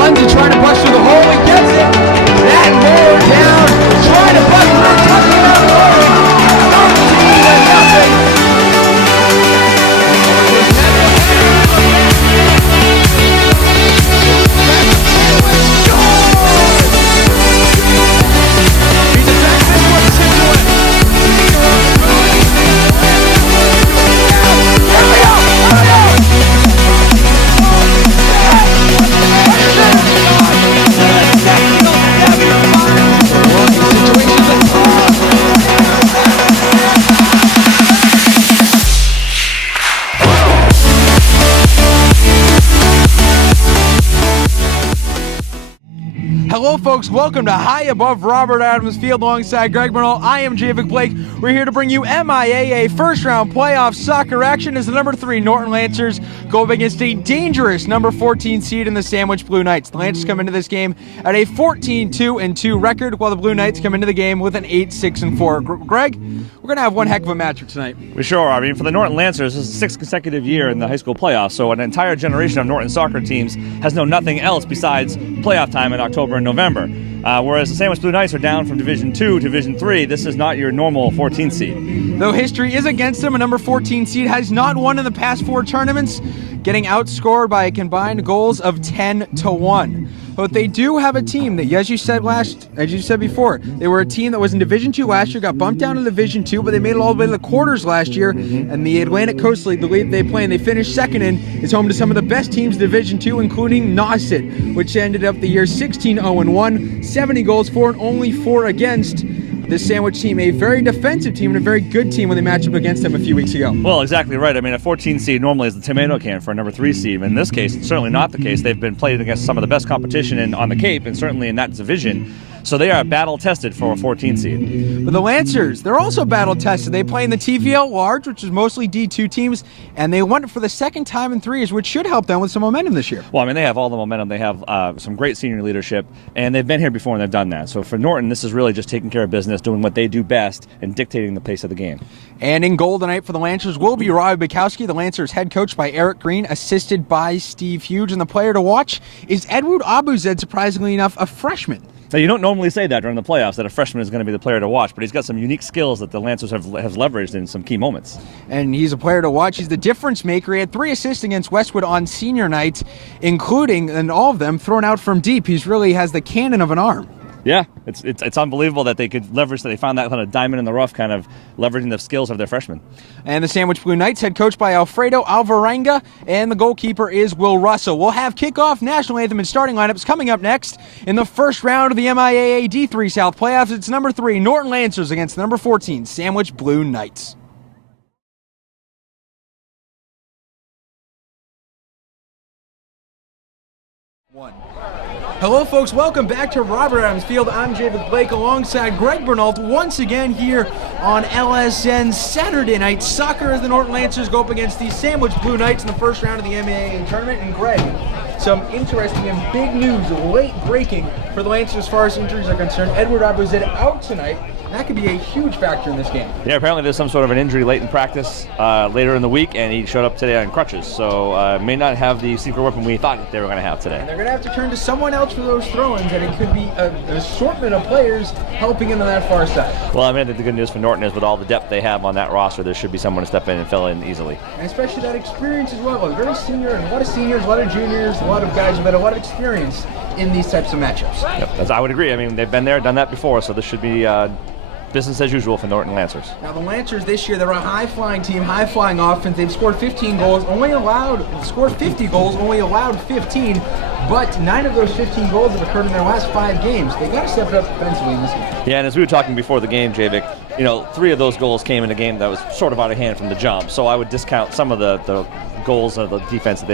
One to try to bust through the hole. He gets it. That mower down. Trying to bust through. Touchdown Norton. 13-0. Hello folks, welcome to High Above Robert Adams Field alongside Greg Bernal. I am Javik Blake. We're here to bring you MIAA first round playoff soccer action as the number 3 Norton Lancers go up against a dangerous number 14 seed in the Sandwich Blue Knights. The Lancers come into this game at a 14-2-2 record, while the Blue Knights come into the game with an 8-6-4. Greg, we're going to have one heck of a matchup tonight. We sure are. I mean, for the Norton Lancers, this is the 6th consecutive year in the high school playoffs, so an entire generation of Norton soccer teams has known nothing else besides playoff time in October and November. Whereas the Sandwich Blue Knights are down from Division 2 to Division 3, this is not your normal 14 seed. Though history is against them, a number 14 seed has not won in the past 4 tournaments, getting outscored by a combined goals of 10-1. But they do have a team that, as you said before, they were a team that was in Division 2 last year, got bumped down to Division 2, but they made it all the way to the quarters last year. And the Atlantic Coast League, the league they play and they finished second in, is home to some of the best teams in Division 2, including Nauset, which ended up the year 16-0-1, 70 goals for and only 4 against. This Sandwich team, a very defensive team and a very good team when they matched up against them a few weeks ago. Well, exactly right. I mean, a 14 seed normally is the tomato can for a number 3 seed. In this case, it's certainly not the case. They've been played against some of the best competition on the Cape and certainly in that division. So they are battle-tested for a 14 seed. But the Lancers, they're also battle-tested. They play in the TVL Large, which is mostly D2 teams, and they won it for the second time in 3 years, which should help them with some momentum this year. Well, I mean, they have all the momentum. They have some great senior leadership, and they've been here before and they've done that. So for Norton, this is really just taking care of business, doing what they do best, and dictating the pace of the game. And in goal tonight for the Lancers will be Robbie Bukowski, the Lancers head coach by Eric Green, assisted by Steve Hughes. And the player to watch is Edward Abuzed, surprisingly enough, a freshman. Now, you don't normally say that during the playoffs, that a freshman is going to be the player to watch, but he's got some unique skills that the Lancers have leveraged in some key moments. And he's a player to watch. He's the difference maker. He had 3 assists against Westwood on senior night, including, and all of them, thrown out from deep. He really has the cannon of an arm. Yeah, it's unbelievable that they could leverage that. They found that kind of diamond in the rough, kind of leveraging the skills of their freshmen. And the Sandwich Blue Knights, head coached by Alfredo Alvarenga, and the goalkeeper is Will Russell. We'll have kickoff, national anthem, and starting lineups coming up next in the first round of the MIAA D3 South playoffs. It's number 3 Norton Lancers against number 14 Sandwich Blue Knights. Hello folks, welcome back to Robert Adams Field. I'm Javik Blake alongside Greg Bernal once again here on LSN Saturday Night Soccer as the Norton Lancers go up against the Sandwich Blue Knights in the first round of the MIAA tournament. And Greg, some interesting and big news, late breaking for the Lancers as far as injuries are concerned. Edward Abuzed out tonight. That could be a huge factor in this game. Yeah, apparently there's some sort of an injury late in practice later in the week, and he showed up today on crutches. So may not have the secret weapon we thought they were going to have today. And they're going to have to turn to someone else for those throw-ins, and it could be an assortment of players helping him on that far side. Well, I mean, I think the good news for Norton is with all the depth they have on that roster, there should be someone to step in and fill in easily. And especially that experience as well. Very senior, and a lot of seniors, a lot of juniors, a lot of guys who've had a lot of experience in these types of matchups. Yep, I would agree. I mean, they've been there, done that before, so this should be business as usual for Norton Lancers. Now the Lancers this year, they're a high-flying team, high-flying offense. They've scored 15 goals, scored 50 goals, only allowed 15, but 9 of those 15 goals have occurred in their last 5 games. They got to step it up defensively in this game. Yeah, and as we were talking before the game, Javik, 3 of those goals came in a game that was sort of out of hand from the jump, so I would discount some of the goals of the defense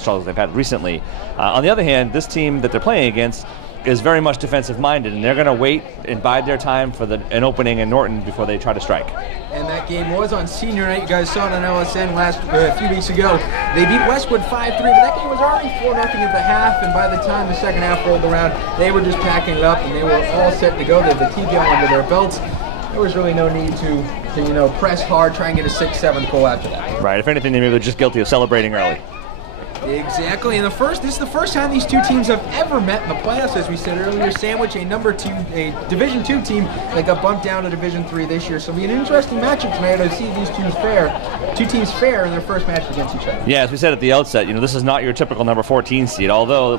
struggles they've had recently. On the other hand, this team that they're playing against is very much defensive-minded, and they're going to wait and bide their time for an opening in Norton before they try to strike. And that game was on senior night. You guys saw it on LSN a few weeks ago. They beat Westwood 5-3, but that game was already 4-0 at the half, and by the time the second half rolled around, they were just packing it up, and they were all set to go. They had the TVL under their belts. There was really no need to press hard, try and get a 6th, 7th goal after that. Right. If anything, maybe they're just guilty of celebrating early. Exactly, and this is the first time these two teams have ever met in the playoffs, as we said earlier. Sandwich, a Division II team that got bumped down to Division III this year. So it'll be an interesting matchup tonight to see these two teams fare in their first match against each other. Yeah, as we said at the outset, this is not your typical number 14 seed. Although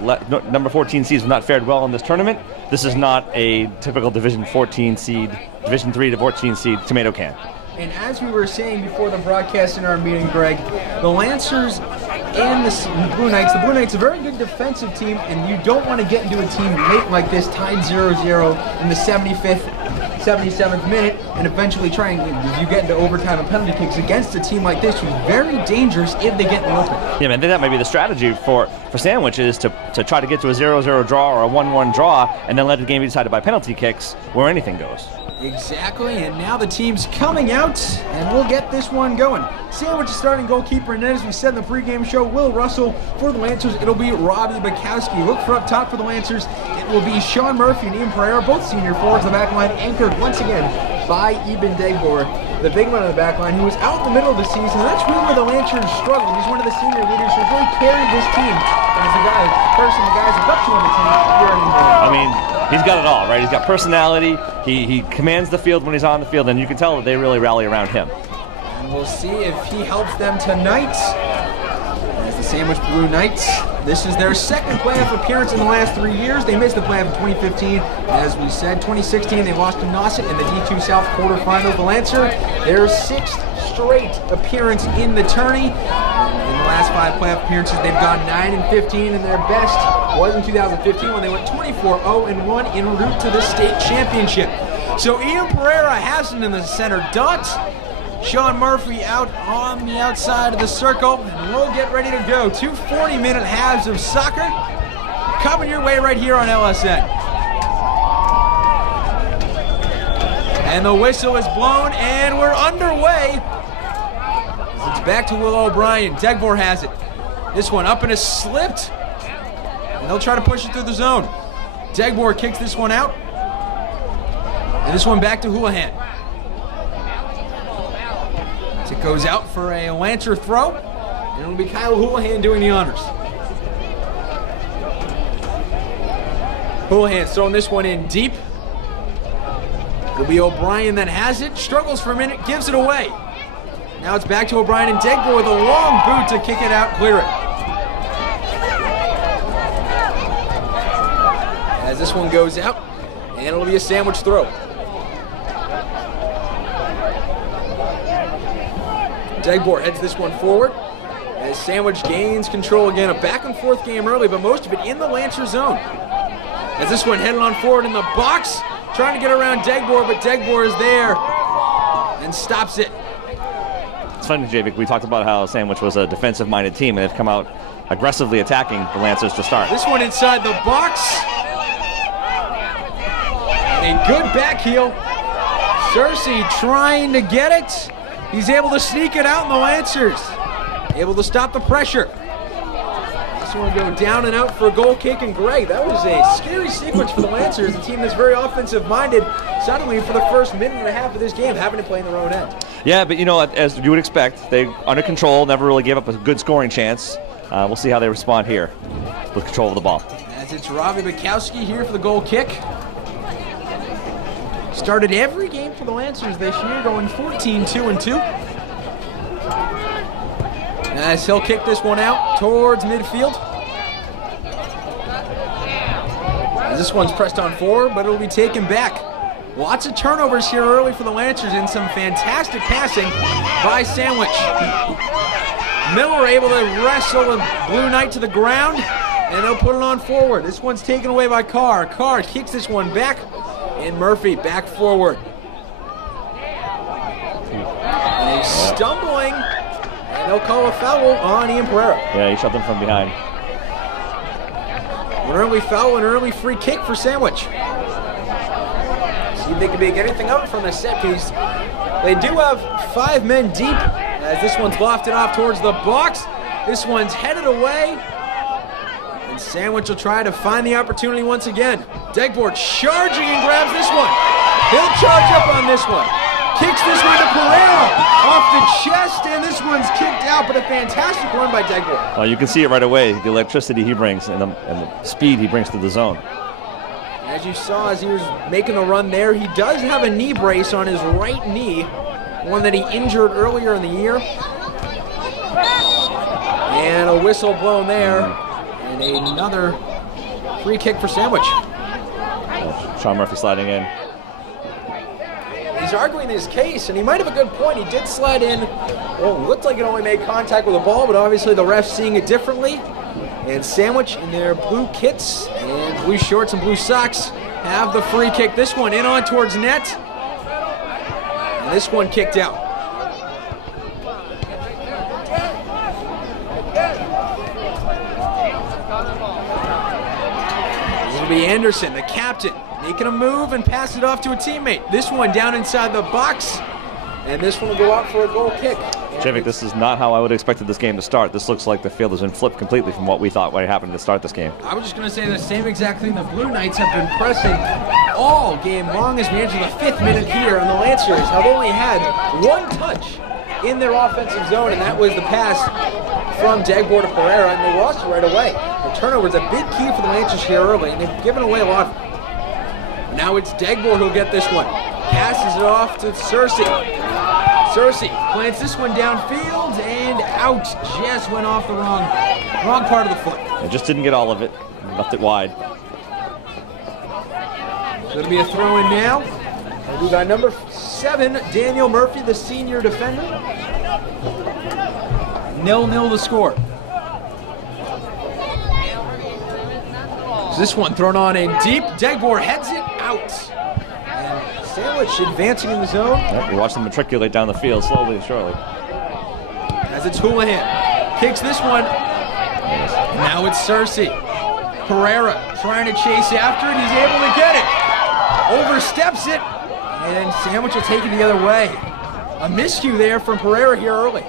number 14 seeds have not fared well in this tournament, this is not a typical Division 14 seed, Division 3 to 14 seed tomato can. And as we were saying before the broadcast in our meeting, Greg, the Lancers and the Blue Knights a very good defensive team, and you don't want to get into a team late like this, tied 0-0 in the 75th, 77th minute, and eventually trying, if you get into overtime and penalty kicks against a team like this, who's very dangerous if they get in the open. Yeah, man, I think that might be the strategy for Sandwich, is to try to get to a 0-0 draw or a 1-1 draw, and then let the game be decided by penalty kicks, where anything goes. Exactly, and now the team's coming out, and we'll get this one going. Sandwich is starting goalkeeper, and as we said in the pregame show, Will Russell. For the Lancers, it'll be Robbie Bukowski. Look for up top for the Lancers. It will be Sean Murphy and Ian Pereira, both senior forwards in the back line, anchored once again by Eben Degbor, the big man on the back line, who was out in the middle of the season. That's really where the Lancers struggled. He's one of the senior leaders who's really carried this team. And as the guys look up to on the team here anymore. I mean, he's got it all, right? He's got personality. He commands the field when he's on the field, and you can tell that they really rally around him. And we'll see if he helps them tonight. As the Sandwich Blue Knights, this is their second playoff appearance in the last 3 years. They missed the playoff in 2015. As we said, 2016 they lost to Nauset in the D2 South quarterfinal. The Lancer, their sixth straight appearance in the tourney. In the last 5 playoff appearances, they've gone 9-15, and their best was in 2015 when they went 24-0-1 en route to the state championship. So Ian Pereira has it in the center dot. Sean Murphy out on the outside of the circle, and we'll get ready to go. 2 40-minute halves of soccer coming your way right here on LSN. And the whistle is blown, and we're underway. It's back to Will O'Brien. Degbor has it. This one up and is slipped, and they'll try to push it through the zone. Degbor kicks this one out, and this one back to Houlihan. It goes out for a Lancer throw, and it'll be Kyle Houlihan doing the honors. Houlihan's throwing this one in deep. It'll be O'Brien that has it, struggles for a minute, gives it away. Now it's back to O'Brien, and Degbor with a long boot to kick it out, clear it. As this one goes out, and it'll be a Sandwich throw. Degbor heads this one forward as Sandwich gains control again. A back and forth game early, but most of it in the Lancer zone. As this one headed on forward in the box, trying to get around Degbor, but Degbor is there and stops it. It's funny, Javik, we talked about how Sandwich was a defensive-minded team, and they've come out aggressively attacking the Lancers to start. This one inside the box. A good back heel. Cersei trying to get it. He's able to sneak it out in the Lancers. Able to stop the pressure. This one go down and out for a goal kick, and Greg, that was a scary sequence for the Lancers, a team that's very offensive-minded, suddenly for the first minute and a half of this game having to play in their own end. Yeah, but as you would expect, they under control, never really gave up a good scoring chance. We'll see how they respond here with control of the ball. As it's Robbie Bukowski here for the goal kick. Started every game for the Lancers this year, going 14-2-2. As he'll kick this one out towards midfield. As this one's pressed on forward, but it'll be taken back. Lots of turnovers here early for the Lancers and some fantastic passing by Sandwich. Miller able to wrestle the Blue Knight to the ground, and they'll put it on forward. This one's taken away by Carr. Carr kicks this one back, and Murphy back forward. And he's stumbling, and they'll call a foul on Ian Pereira. Yeah, he shoved him from behind. An early foul, an early free kick for Sandwich. See if they can make anything up from the set piece. They do have 5 men deep, as this one's lofted off towards the box. This one's headed away. And Sandwich will try to find the opportunity once again. Degbor charging and grabs this one. He'll charge up on this one. Kicks this one to Pereira off the chest, and this one's kicked out, but a fantastic run by Degbor. Well, you can see it right away, the electricity he brings and the speed he brings to the zone. As you saw as he was making the run there, he does have a knee brace on his right knee, one that he injured earlier in the year. And a whistle blown there, and another free kick for Sandwich. Sean Murphy sliding in. He's arguing his case, and he might have a good point. He did slide in. Well, it looked like it only made contact with the ball, but obviously the ref's seeing it differently. And Sandwich in their blue kits and blue shorts and blue socks have the free kick. This one in on towards net. And this one kicked out. It'll be Anderson, the captain, making a move and pass it off to a teammate. This one down inside the box, and this one will go out for a goal kick. Javik, this is not how I would have expected this game to start. This looks like the field has been flipped completely from what we thought would happen to start this game. I was just going to say the same exact thing. The Blue Knights have been pressing all game long as we enter the 5th minute here, and the Lancers have only had one touch in their offensive zone, and that was the pass from Degbor to Pereira, and they lost it right away. The turnover is a big key for the Lancers here early, and they've given away a lot. Now it's Degbor who'll get this one. Passes it off to Cersei. Cersei plants this one downfield and out. Just went off the wrong part of the foot. It just didn't get all of it. Left it wide. Going to be a throw in now. We got number 7, Daniel Murphy, the senior defender. 0-0 the score. This one thrown on in deep. Degbor heads it out. And Sandwich advancing in the zone. Yep, we watch them matriculate down the field slowly and surely. As it's Houlihan. Kicks this one. Now it's Cersei. Pereira trying to chase after it. He's able to get it. Oversteps it. And Sandwich will take it the other way. A miscue there from Pereira here early.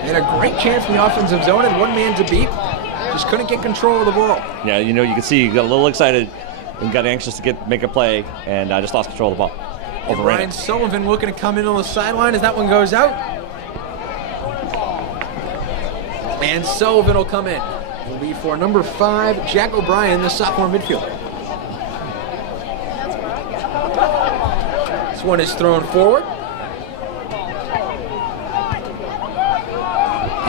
They had a great chance in the offensive zone and one man to beat. Just couldn't get control of the ball. Yeah, you know, you can see he got a little excited and got anxious to make a play, and just lost control of the ball. Overran Brian it. Sullivan looking to come in on the sideline as that one goes out. And Sullivan will come in. It'll be for number 5, Jack O'Brien, the sophomore midfielder. This one is thrown forward.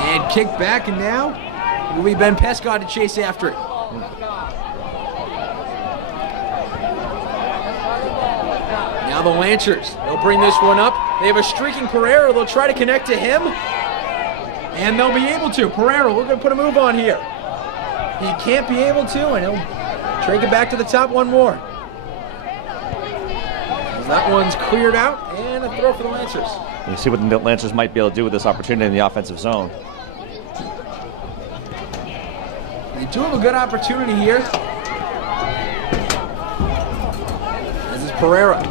And kicked back, and now will be Ben Pescott to chase after it. Now the Lancers, they'll bring this one up. They have a streaking Pereira. They'll try to connect to him, and they'll be able to. Pereira looking to put a move on here. He can't be able to, and he'll drag it back to the top one more. That one's cleared out, and a throw for the Lancers. You see what the Lancers might be able to do with this opportunity in the offensive zone. They do have a good opportunity here. This is Pereira.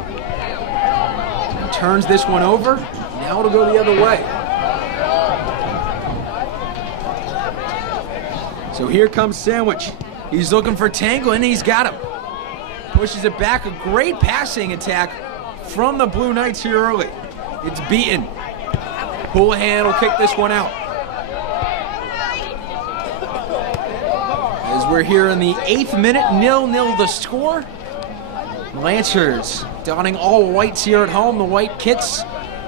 He turns this one over. Now it'll go the other way. So here comes Sandwich. He's looking for Tanglin. He's got him. Pushes it back. A great passing attack from the Blue Knights here early. It's beaten. Houlihan will kick this one out. As we're here in the 8th minute, 0-0 the score. Lancers donning all whites here at home, the white kits,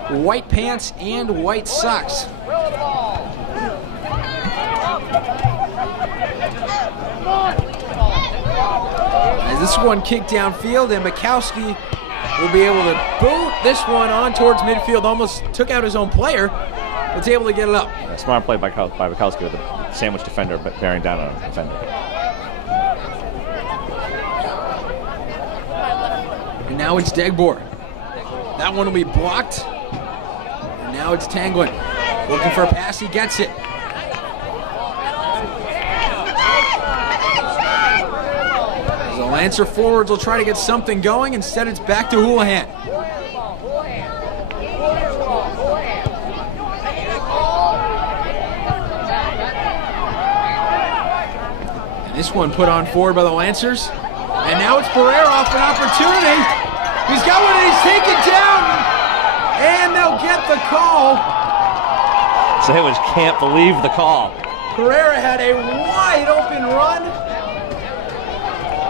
white pants, and white socks. As this one kicked downfield, and Mikowski will be able to boot this one on towards midfield. Almost took out his own player, but was able to get it up. A smart play by Mikowski with a Sandwich defender, but bearing down on a defender. And now it's Degbor. That one will be blocked. And now it's Tanglin. Looking for a pass, he gets it. The Lancer forwards will try to get something going. Instead, it's back to Houlihan. And this one put on forward by the Lancers. And now it's Pereira off an opportunity. He's got one and he's taken down. And they'll get the call. Sandwich can't believe the call. Pereira had a wide open run.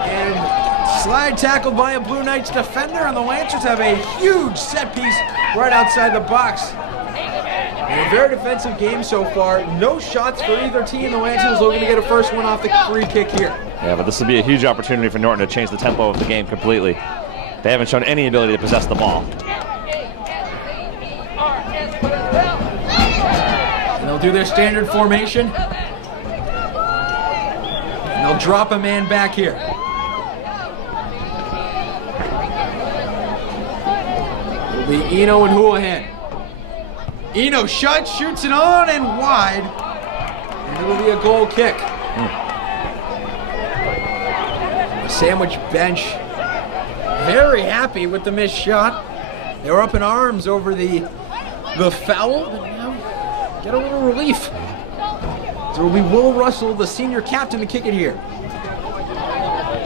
And slide tackled by a Blue Knights defender, and the Lancers have a huge set piece right outside the box. And a very defensive game so far. No shots for either team. The Lancers looking to get a first one off the free kick here. Yeah, but this will be a huge opportunity for Norton to change the tempo of the game completely. They haven't shown any ability to possess the ball. And they'll do their standard formation. And they'll drop a man back here. It'll be Eno and Houlihan. Eno shoots it on and wide. And it'll be a goal kick. The Sandwich bench very happy with the missed shot. They were up in arms over the foul, but now get a little relief. So it'll be Will Russell, the senior captain, to kick it here.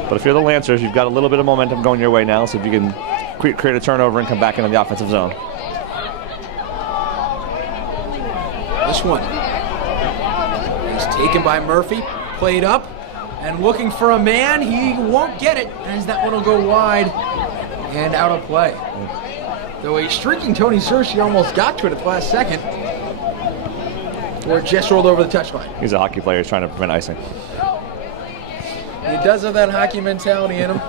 But if you're the Lancers, you've got a little bit of momentum going your way now, so if you can create a turnover and come back into the offensive zone. This one is taken by Murphy, played up, and looking for a man. He won't get it, as that one will go wide and out of play. Though a streaking Tony Searcy almost got to it at the last second, or it just rolled over the touchline. He's a hockey player who's trying to prevent icing. He does have that hockey mentality in him.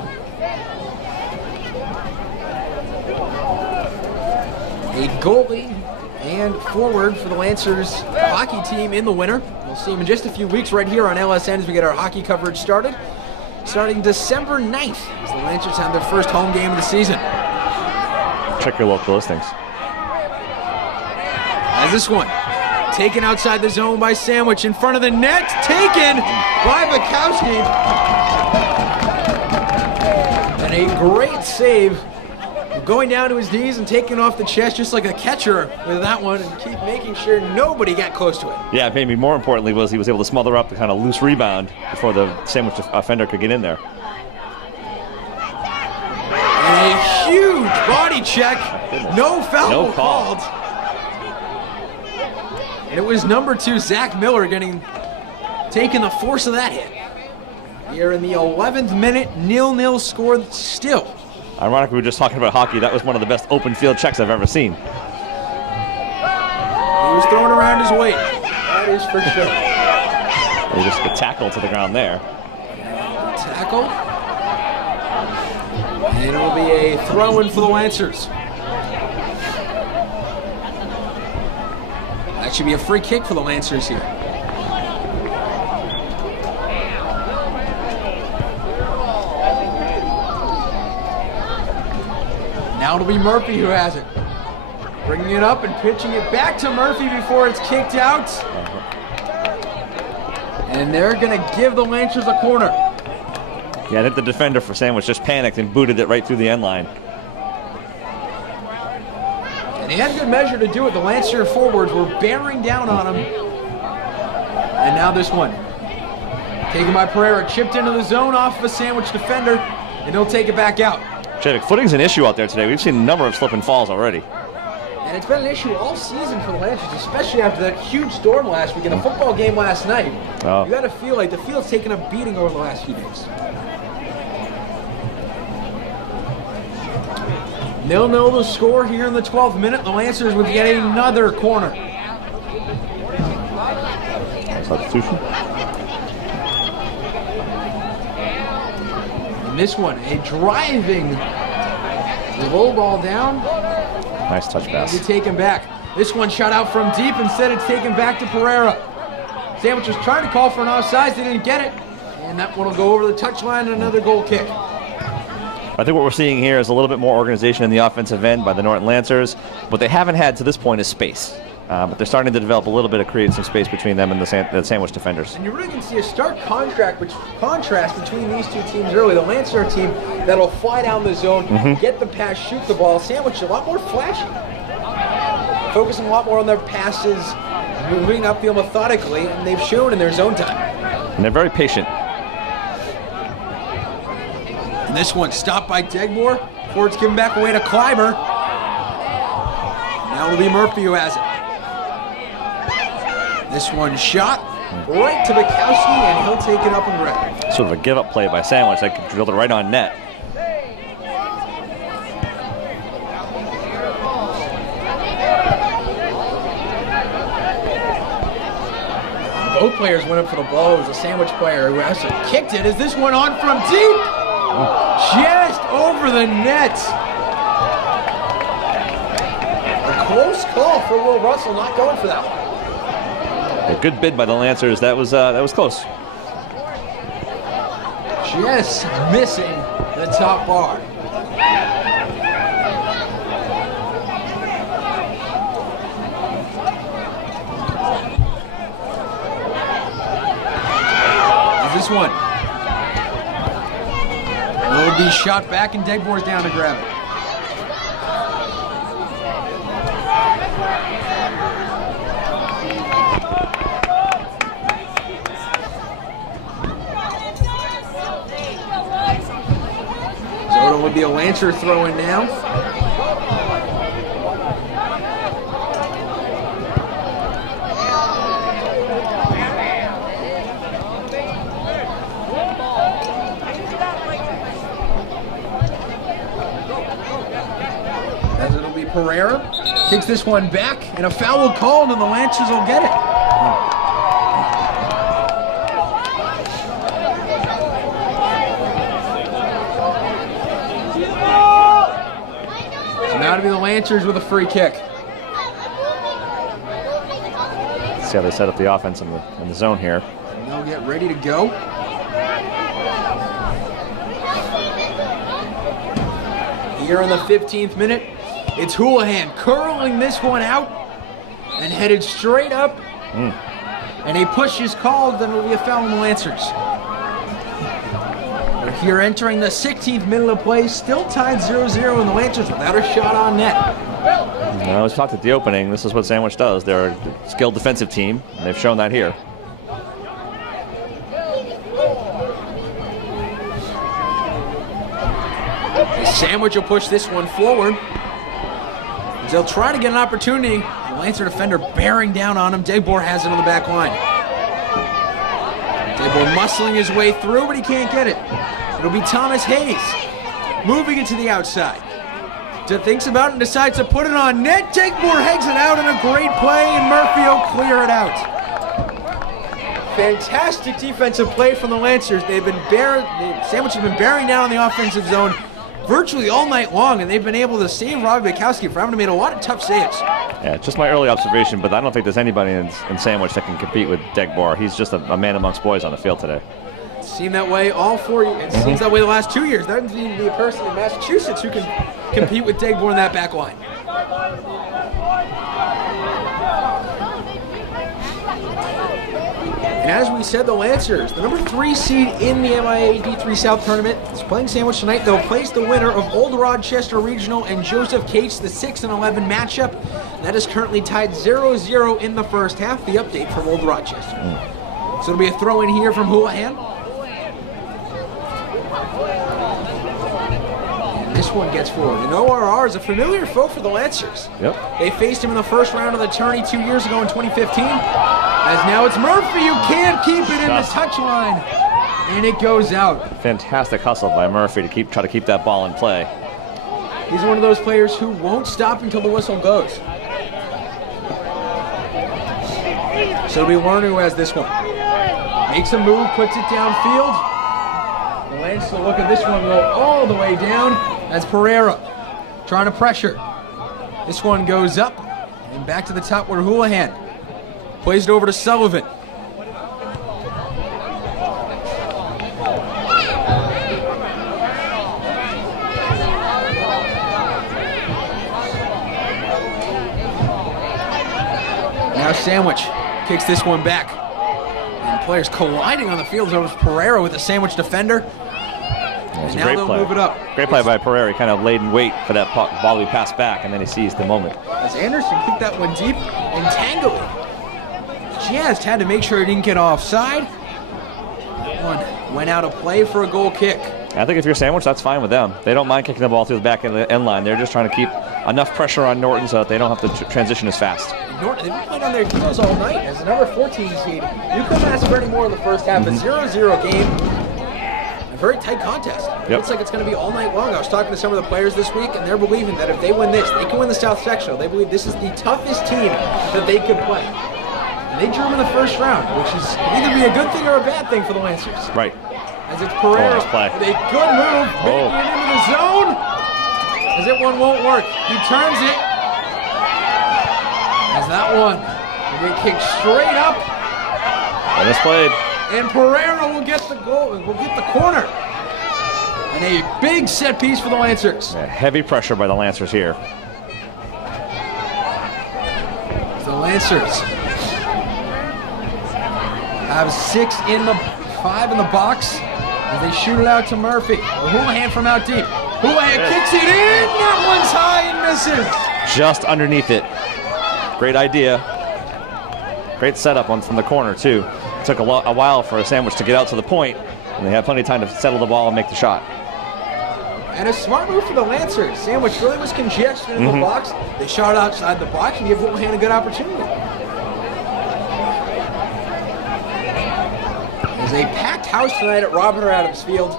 A goalie and forward for the Lancers hockey team in the winter. We'll see him in just a few weeks right here on LSN as we get our hockey coverage started. Starting December 9th as the Lancers have their first home game of the season. Check your local listings. As this one, taken outside the zone by Sandwich, in front of the net, taken by Bukowski. And a great save, going down to his knees and taking off the chest just like a catcher with that one, and keep making sure nobody got close to it. Yeah, maybe more importantly was he was able to smother up the kind of loose rebound before the Sandwich offender could get in there. And a huge body check, no foul No call. called. And it was number 2, Zach Miller, taking the force of that hit. Here in the 11th minute, 0-0 score still. Ironically, we were just talking about hockey. That was one of the best open field checks I've ever seen. He was throwing around his weight. That is for sure. He just got tackled to the ground there. Tackle. And it'll be a throw-in for the Lancers. That should be a free kick for the Lancers here. Now it'll be Murphy who has it. Bringing it up and pitching it back to Murphy before it's kicked out. And they're going to give the Lancers a corner. Yeah, I think the defender for Sandwich just panicked and booted it right through the end line. And he had good measure to do it. The Lancer forwards were bearing down on him. And now this one. Taken by Pereira, chipped into the zone off of a Sandwich defender, and he'll take it back out. Chadwick, footing's an issue out there today. We've seen a number of slip and falls already. And it's been an issue all season for the Lancers, especially after that huge storm last week and a football game last night. Oh. You got to feel like the field's taken a beating over the last few days. 0-0 the score here in the 12th minute. The Lancers would get another corner. Substitution. And this one, a driving low ball down. Nice touch pass. Be taken back. This one shot out from deep. Instead, it's taken back to Pereira. Sandwich was trying to call for an offsides. They didn't get it. And that one will go over the touchline and another goal kick. I think what we're seeing here is a little bit more organization in the offensive end by the Norton Lancers. What they haven't had to this point is space. But they're starting to develop a little bit of creating some space between them and the Sandwich defenders. And you really can see a stark contrast between these two teams early. The Lancer team that'll fly down the zone, get the pass, shoot the ball. Sandwich a lot more flashy. Focusing a lot more on their passes, moving upfield methodically, and they've shown in their zone time. And they're very patient. And this one stopped by Degmore, Before it's given back away to Kleiber. Now it'll be Murphy who has it. This one shot right to Bukowski, and he'll take it up and grab it. Sort of a give-up play by Sandwich that drilled it right on net. Both players went up for the ball. It was a Sandwich player who actually kicked it. Is this one on from deep? Just over the net. A close call for Will Russell, not going for that one. A good bid by the Lancers. That was close. Just missing the top bar. This one will be shot back, and Degboer's down to grab it. So it would be a Lancer throw-in now. Pereira kicks this one back, and a foul will called, and the Lancers will get it. So now to be the Lancers with a free kick. See how they set up the offense in the zone here. And they'll get ready to go. Here in the 15th minute, it's Houlihan curling this one out and headed straight up. And a push is called, then it'll be a foul on the Lancers. We're here entering the 16th minute of play, still tied 0-0, and the Lancers without a shot on net. I was talked at the opening. This is what Sandwich does. They're a skilled defensive team, and they've shown that here. Sandwich will push this one forward. They'll try to get an opportunity. The Lancer defender bearing down on him. Degboer has it on the back line. Degboer muscling his way through, but he can't get it. It'll be Thomas Hayes moving it to the outside. Thinks about it and decides to put it on net. Degboer heads it out in a great play, and Murphy will clear it out. Fantastic defensive play from the Lancers. Sandwich has been bearing down on the offensive zone virtually all night long, and they've been able to save Robbie Bukowski for having made a lot of tough saves. Yeah, just my early observation, but I don't think there's anybody in Sandwich that can compete with Degboer. He's just a man amongst boys on the field today. It's seemed that way all 4 years. It seems that way the last 2 years. There doesn't seem to be a person in Massachusetts who can compete with Degboer in that back line. And as we said, the Lancers, the number 3 seed in the MIA D3 South Tournament, is playing Sandwich tonight. They'll place the winner of Old Rochester Regional and Joseph Cates, the 6 and 11 matchup. That is currently tied 0-0 in the first half. The update from Old Rochester. So it'll be a throw in here from Houlihan. And this one gets forward. And ORR is a familiar foe for the Lancers. Yep. They faced him in the first round of the tourney 2 years ago in 2015. As now it's Murphy who can't keep it in the touch line. And it goes out. Fantastic hustle by Murphy to try to keep that ball in play. He's one of those players who won't stop until the whistle goes. So it'll be Lerner who has this one. Makes a move, puts it downfield. The Lancers will look at this one go all the way down as Pereira trying to pressure. This one goes up and back to the top where Houlihan plays it over to Sullivan. Now Sandwich kicks this one back. And players colliding on the field over Pereira with a Sandwich defender. And now they'll move it up. Great play by Pereira. He kind of laid in wait for that ball to be passed back, and then he seized the moment. As Anderson kicked that one deep and tangled. Just had to make sure he didn't get offside. One went out of play for a goal kick. I think if you're Sandwich, that's fine with them. They don't mind kicking the ball through the back end line. They're just trying to keep enough pressure on Norton so that they don't have to transition as fast. Norton, they've been playing on their heels all night. As the number 14 seed, you couldn't ask for any more in the first half. A 0-0 game. A very tight contest. Yep. Looks like it's going to be all night long. I was talking to some of the players this week, and they're believing that if they win this, they can win the South Sectional. They believe this is the toughest team that they could play. And they drew them in the first round, which is either be a good thing or a bad thing for the Lancers. Right. As it's Pereira with a good move, making it into the zone. As that one won't work. He turns it. As that one will get kicked straight up. And it's played. And Pereira will get the goal, will get the corner. And a big set piece for the Lancers. Yeah, heavy pressure by the Lancers here. The Lancers have 5 in the box as they shoot it out to Murphy. Houlihan from out deep. Houlihan kicks it in. That one's high and misses. Just underneath it. Great idea. Great setup one from the corner, too. It took a while for a Sandwich to get out to the point, and they had plenty of time to settle the ball and make the shot. And a smart move for the Lancers. Sandwich really was congested in the box. They shot outside the box and give Houlihan a good opportunity. There's a packed house tonight at Robert Adams Field.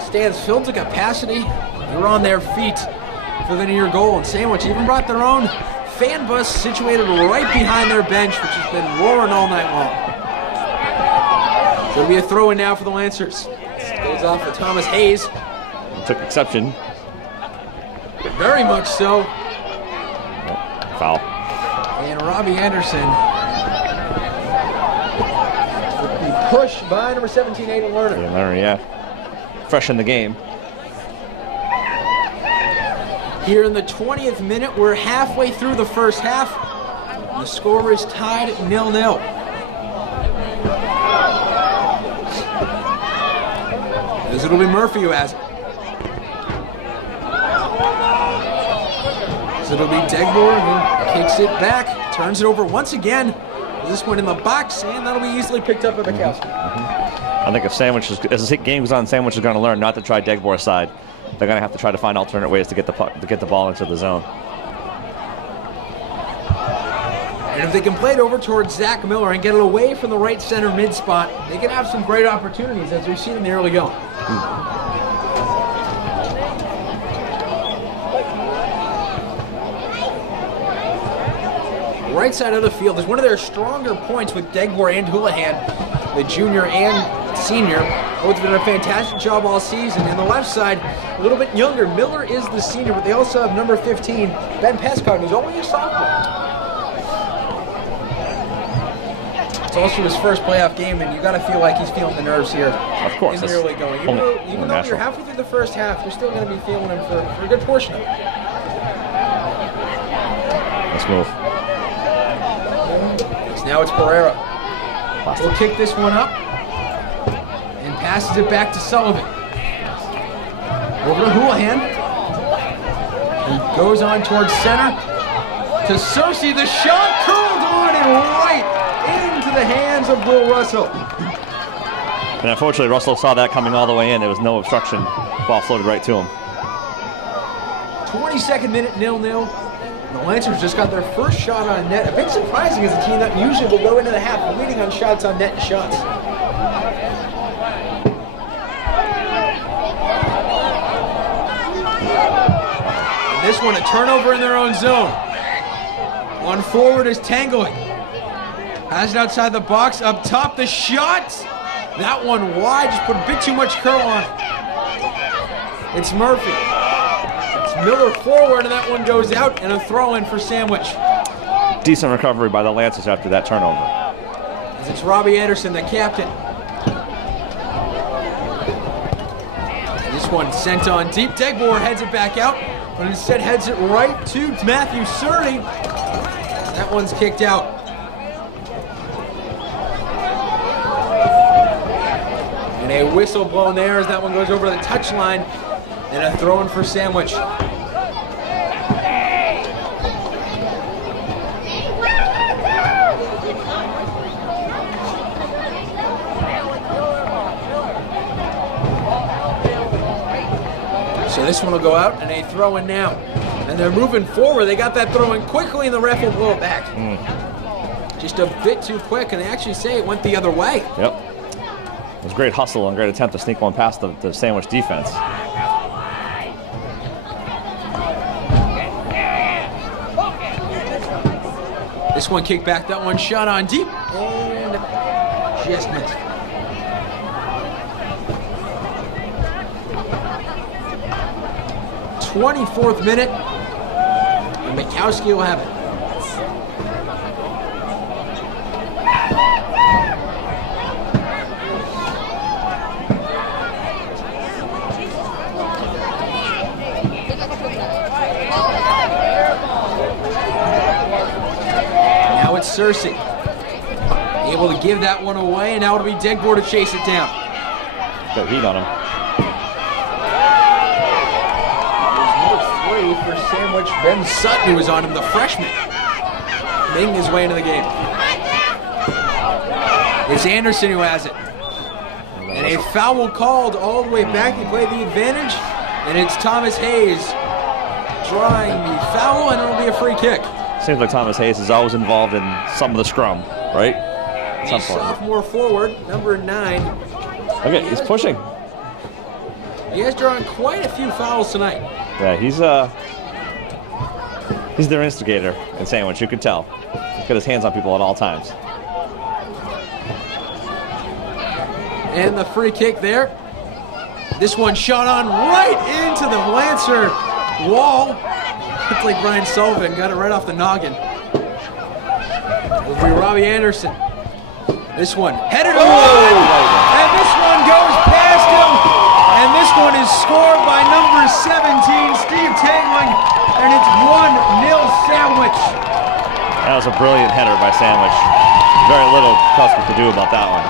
Stands filled to capacity. They're on their feet for the near goal. And Sandwich even brought their own fan bus situated right behind their bench, which has been roaring all night long. So it'll be a throw-in now for the Lancers. This goes off to Thomas Hayes. Took exception. Very much so. Foul. And Robbie Anderson will be pushed by number 17, Aiden Lerner. Yeah. Fresh in the game. Here in the 20th minute, we're halfway through the first half. The score is tied 0-0. As it'll be Murphy who has it. So it'll be Degbor who kicks it back, turns it over once again. This one in the box, and that'll be easily picked up by Bukowski. I think if Sandwich is, as the game goes on, Sandwich is going to learn not to try Degbor's side. They're going to have to try to find alternate ways to get the ball into the zone. And if they can play it over towards Zach Miller and get it away from the right center mid spot, they can have some great opportunities as we've seen in the early going. Right side of the field is one of their stronger points with Degbor and Houlihan, the junior and senior. Both have done a fantastic job all season. And the left side, a little bit younger. Miller is the senior, but they also have number 15, Ben Pescott, who's only a sophomore. It's also his first playoff game, and you got to feel like he's feeling the nerves here. Of course. In the early going. Even though you're halfway through the first half, you're still going to be feeling him for a good portion of it. Let's move. Now it's Pereira. We'll kick this one up and passes it back to Sullivan. Over to Houlihan. He goes on towards center to Cersei. The shot curled on and right into the hands of Will Russell. And unfortunately, Russell saw that coming all the way in. There was no obstruction. Ball floated right to him. 22nd minute, 0-0. The Lancers just got their first shot on net. A bit surprising as a team that usually will go into the half leading on shots on net and shots. And this one, a turnover in their own zone. One forward is tangling. Has it outside the box. Up top, the shot. That one wide, just put a bit too much curl on it. It's Murphy. Miller forward, and that one goes out, and a throw-in for Sandwich. Decent recovery by the Lancers after that turnover. As it's Robbie Anderson, the captain. And this one sent on deep. Degbor heads it back out, but instead heads it right to Matthew Surrey. That one's kicked out. And a whistle blown there as that one goes over the touchline, and a throw-in for Sandwich. So this one will go out, and they throw in now. And they're moving forward. They got that throw in quickly, and the ref will blow it back. Just a bit too quick, and they actually say it went the other way. Yep. It was great hustle and great attempt to sneak one past the Sandwich defense. This one kicked back, that one shot on deep, and just missed. '24th minute, and Mikowski will have it. Now it's Cersei, able to give that one away, and now it'll be Degbor to chase it down. Got heat on him. For Sandwich, Ben Sutton, who was on him, the freshman, making his way into the game. It's Anderson who has it. And a foul called all the way back. He played the advantage, and it's Thomas Hayes drawing the foul, and it'll be a free kick. Seems like Thomas Hayes is always involved in some of the scrum, right? Some sophomore forward, number 9. Okay, he's pushing. He has drawn quite a few fouls tonight. Yeah, he's their instigator in Sandwich, you could tell. He's got his hands on people at all times. And the free kick there. This one shot on right into the Lancer wall. It's like Brian Sullivan, got it right off the noggin. It'll be Robbie Anderson. This one headed away, and this one goes past him. And this one is scored by number 17, Steve Tangling, and it's 1-0 Sandwich. That was a brilliant header by Sandwich. Very little Custer could do about that one.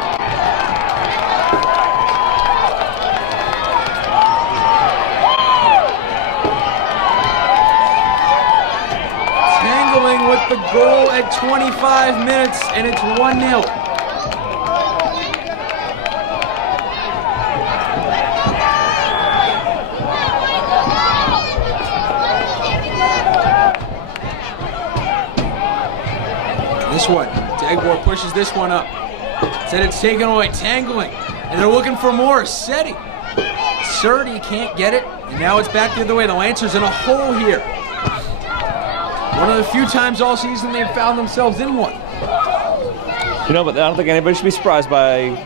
Tangling with the goal at 25 minutes, and it's 1-0. This one, Degbor pushes this one up. Said it's taken away, Tangling. And they're looking for more. Seti. Surdy can't get it. And now it's back the other way. The Lancers in a hole here. One of the few times all season they've found themselves in one. You know, but I don't think anybody should be surprised by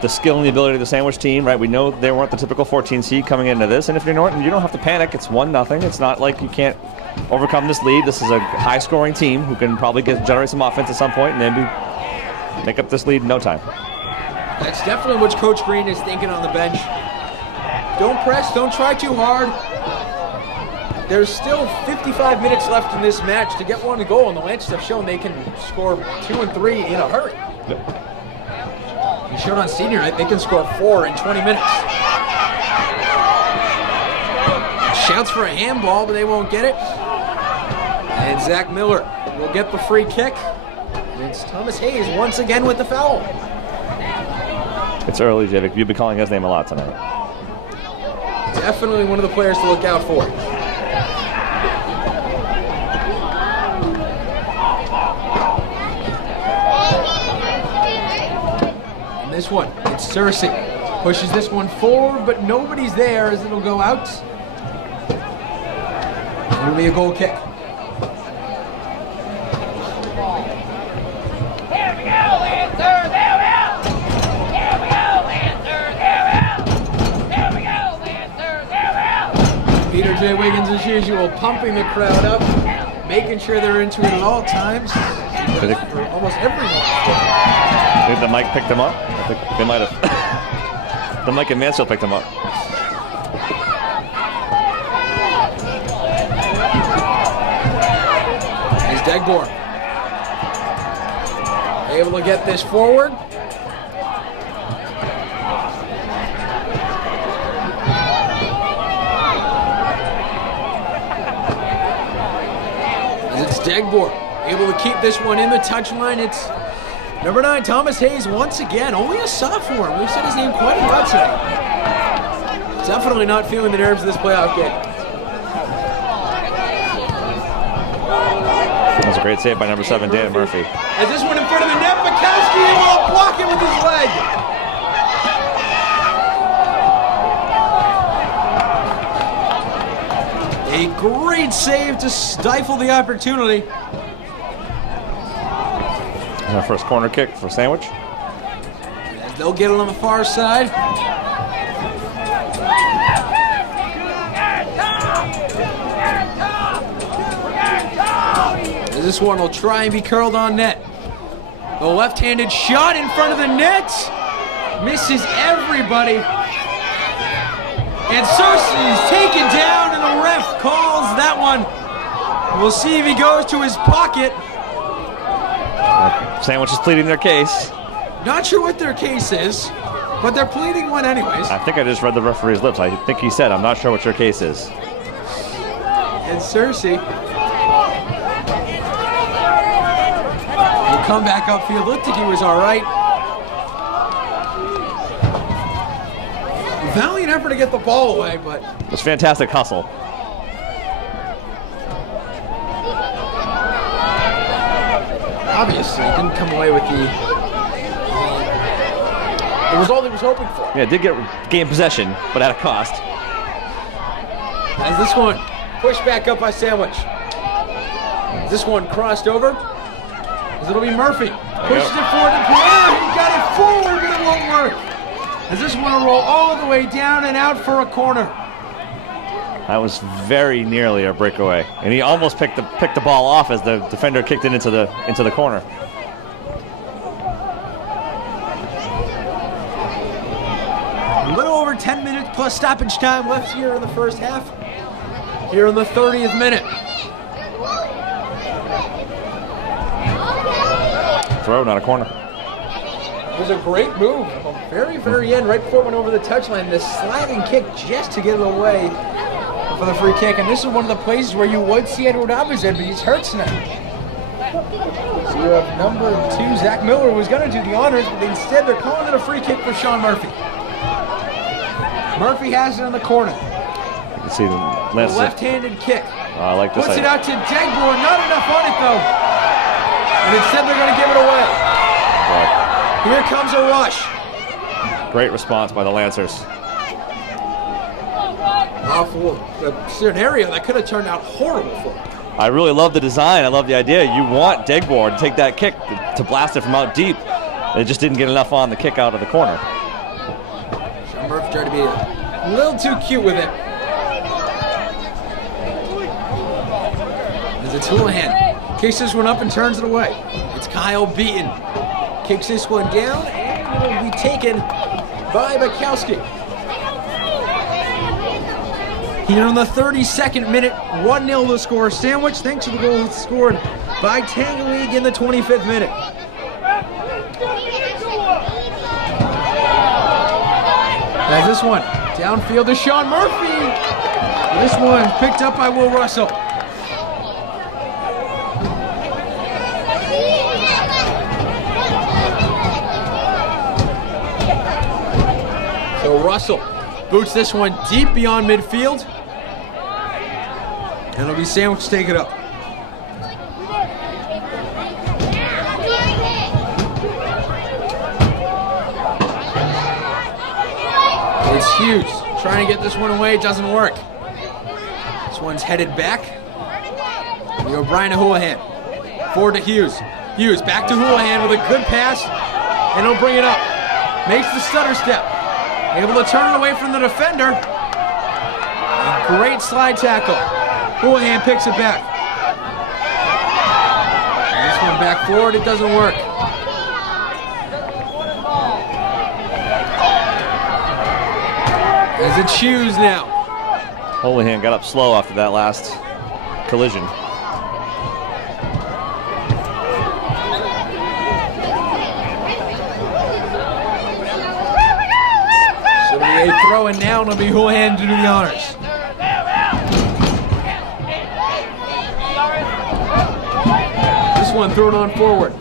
the skill and the ability of the Sandwich team, right? We know they weren't the typical 14 seed coming into this. And if you're Norton, you don't have to panic. It's 1-0. It's not like you can't overcome this lead. This is a high-scoring team who can probably generate some offense at some point and then make up this lead in no time. That's definitely what Coach Green is thinking on the bench. Don't press, don't try too hard. There's still 55 minutes left in this match to get one goal, and the Lancers have shown they can score 2 and 3 in a hurry. Yep. He showed on senior night they can score 4 in 20 minutes. Shouts for a handball, but they won't get it. And Zach Miller will get the free kick. And it's Thomas Hayes once again with the foul. It's early, Javik. You've been calling his name a lot tonight. Definitely one of the players to look out for. And this one, it's Cersei. Pushes this one forward, but nobody's there as it'll go out. It'll be a goal kick. Peter J. Wiggins, as usual, pumping the crowd up, making sure they're into it at all times. For almost everyone. I think the mic picked them up. I think they might have. The mic and Mansfield picked them up. Here's Degbor. Able to get this forward. Degbor able to keep this one in the touch line. It's number 9, Thomas Hayes, once again. Only a sophomore. We've said his name quite a lot tonight. Definitely not feeling the nerves of this playoff game. That's a great save by number 7, Dan Murphy. As this one in front of the net, Bukowski able to block it with his leg. A great save to stifle the opportunity. And our first corner kick for Sandwich. As they'll get it on the far side. As this one will try and be curled on net. The left-handed shot in front of the net. Misses everybody. And Cersei is taken down, and the ref calls that one. We'll see if he goes to his pocket. Sandwich is pleading their case. Not sure what their case is, but they're pleading one anyways. I think I just read the referee's lips. I think he said, I'm not sure what your case is. And Cersei will come back upfield. Looked like he was all right. Valiant effort to get the ball away, but It was fantastic hustle. obviously didn't come away with the result he was hoping for. Yeah, did gain possession, but at a cost. As this one pushed back up by Sandwich. This one crossed over. As it'll be Murphy. Pushes it forward to Pereira. He got it forward, but it won't work. As this one will roll all the way down and out for a corner. That was very nearly a breakaway, and he almost picked the ball off as the defender kicked it into the corner. A little over 10 minutes plus stoppage time left here in the first half. Here in the 30th minute. Throw, not a corner. It was a great move. Very, very end, right before it went over the touchline. This sliding kick just to get it away for the free kick. And this is one of the places where you would see Edward Abizet, but he's hurt tonight. So you have number 2, Zach Miller, was going to do the honors, but instead they're calling it a free kick for Sean Murphy. Murphy has it in the corner. You can see the left-handed kick. I like this. Puts it out to Degboer. Not enough on it, though. And instead they're going to give it away. Here comes a rush. Great response by the Lancers. Awful scenario that could have turned out horrible for him. I really love the design. I love the idea. You want Degboer to take that kick to blast it from out deep. It just didn't get enough on the kick out of the corner. Sean Murphy tried to be a little too cute with it. As it's Houlihan. Kicks this one up and turns it away. It's Kyle Beaton. Kicks this one down and it will be taken by Bukowski. Here in the 32nd minute, 1-0 the score. Sandwich thanks to the goal scored by Tangalig in the 25th minute. As this one downfield to Sean Murphy. This one picked up by Will Russell. So Russell boots this one deep beyond midfield. And it'll be Sandwich to take it up. It's Hughes trying to get this one away. It doesn't work. This one's headed back. The O'Brien to Houlihan. Forward to Hughes. Hughes back to Houlihan with a good pass. And he'll bring it up. Makes the stutter step. Able to turn it away from the defender. A great slide tackle. Houlihan picks it back. And this one back forward, it doesn't work. As it's Hughes now. Houlihan got up slow after that last collision. So a throw in now, and it'll be Houlihan to do the honors. This one thrown on forward.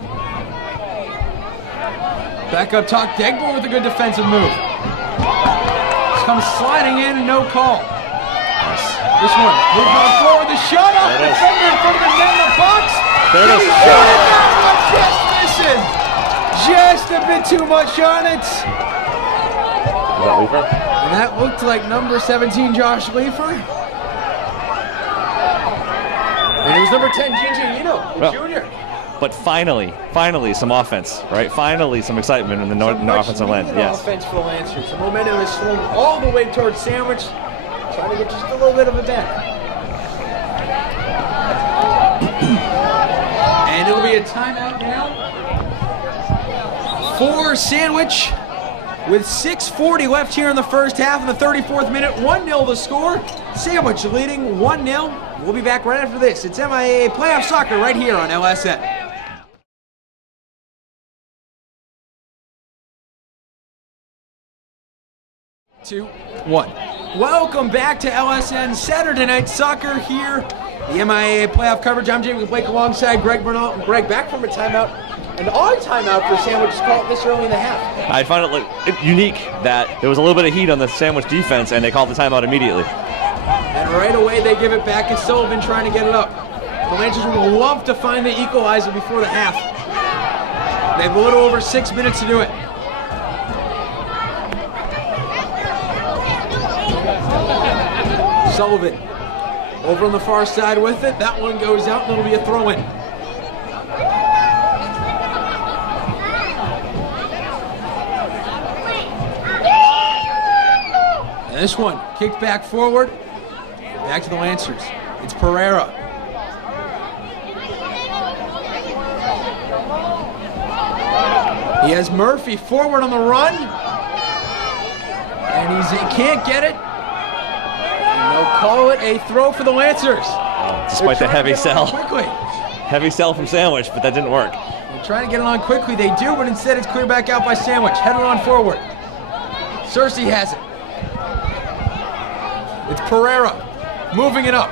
Back up top, Degboer with a good defensive move. comes sliding in and no call. This one, moving on forward, the shot off the defender in front of the net in the box. There it is. Shot it down, but just missing. Just a bit too much on it. Is that Leifer? And that looked like number 17, Josh Leifer. And it was number 10, Gigi Eno, Jr. But finally, some offense, right? Finally, some excitement in the Norton offensive line. Yes. Offense for the Lancers. The momentum is swung all the way towards Sandwich. Trying to get just a little bit of it back. And it'll be a timeout now for Sandwich with 6:40 left here in the first half. In the 34th minute, 1-0 the score. Sandwich leading 1-0. We'll be back right after this. It's MIAA Playoff Soccer right here on LSN. 2, 1. Welcome back to LSN Saturday Night Soccer here. The MIAA playoff coverage. I'm Jamie Blake alongside Greg Bernal. Greg, back from a timeout. An odd timeout for Sandwich to call it this early in the half. I find it unique that there was a little bit of heat on the Sandwich defense and they called the timeout immediately. And right away they give it back. It's Sullivan trying to get it up. The Lancers would love to find the equalizer before the half. They have a little over 6 minutes to do it. Sullivan over on the far side with it. That one goes out and it'll be a throw-in. And this one kicked back forward. Back to the Lancers. It's Pereira. He has Murphy forward on the run. And he can't get it. They'll call it a throw for the Lancers. Despite the heavy sell. Quickly. Heavy sell from Sandwich, but that didn't work. They're trying to get it on quickly. They do, but instead it's cleared back out by Sandwich. Headed on forward. Cersei has it. It's Pereira moving it up.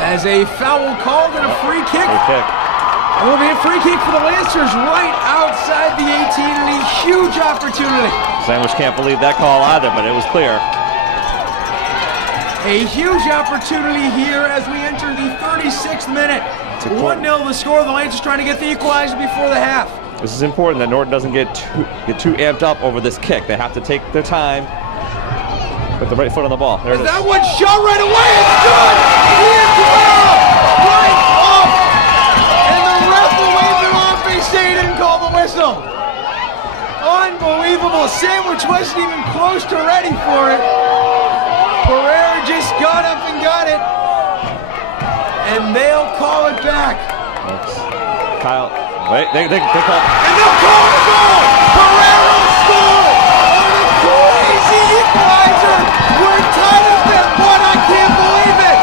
As a foul called and a free kick. Free kick. It will be a free kick for the Lancers right outside the 18 and a huge opportunity. Sandwich can't believe that call either, but it was clear. A huge opportunity here as we enter the 36th minute. 1-0 the score. The Lancers trying to get the equalizer before the half. This is important that Norton doesn't get too amped up over this kick. They have to take their time with the right foot on the ball. There it is. That one shot right away. It's good. Ian Terrell right off. And the ref will wave it off. They say he didn't call the whistle. Unbelievable. Sandwich wasn't even close to ready for it. Pereira just got up and got it. And they'll call it back. Kyle, wait, they call. And they'll call the goal. Pereira scored on a crazy equalizer. We're tied up at one. I can't believe it.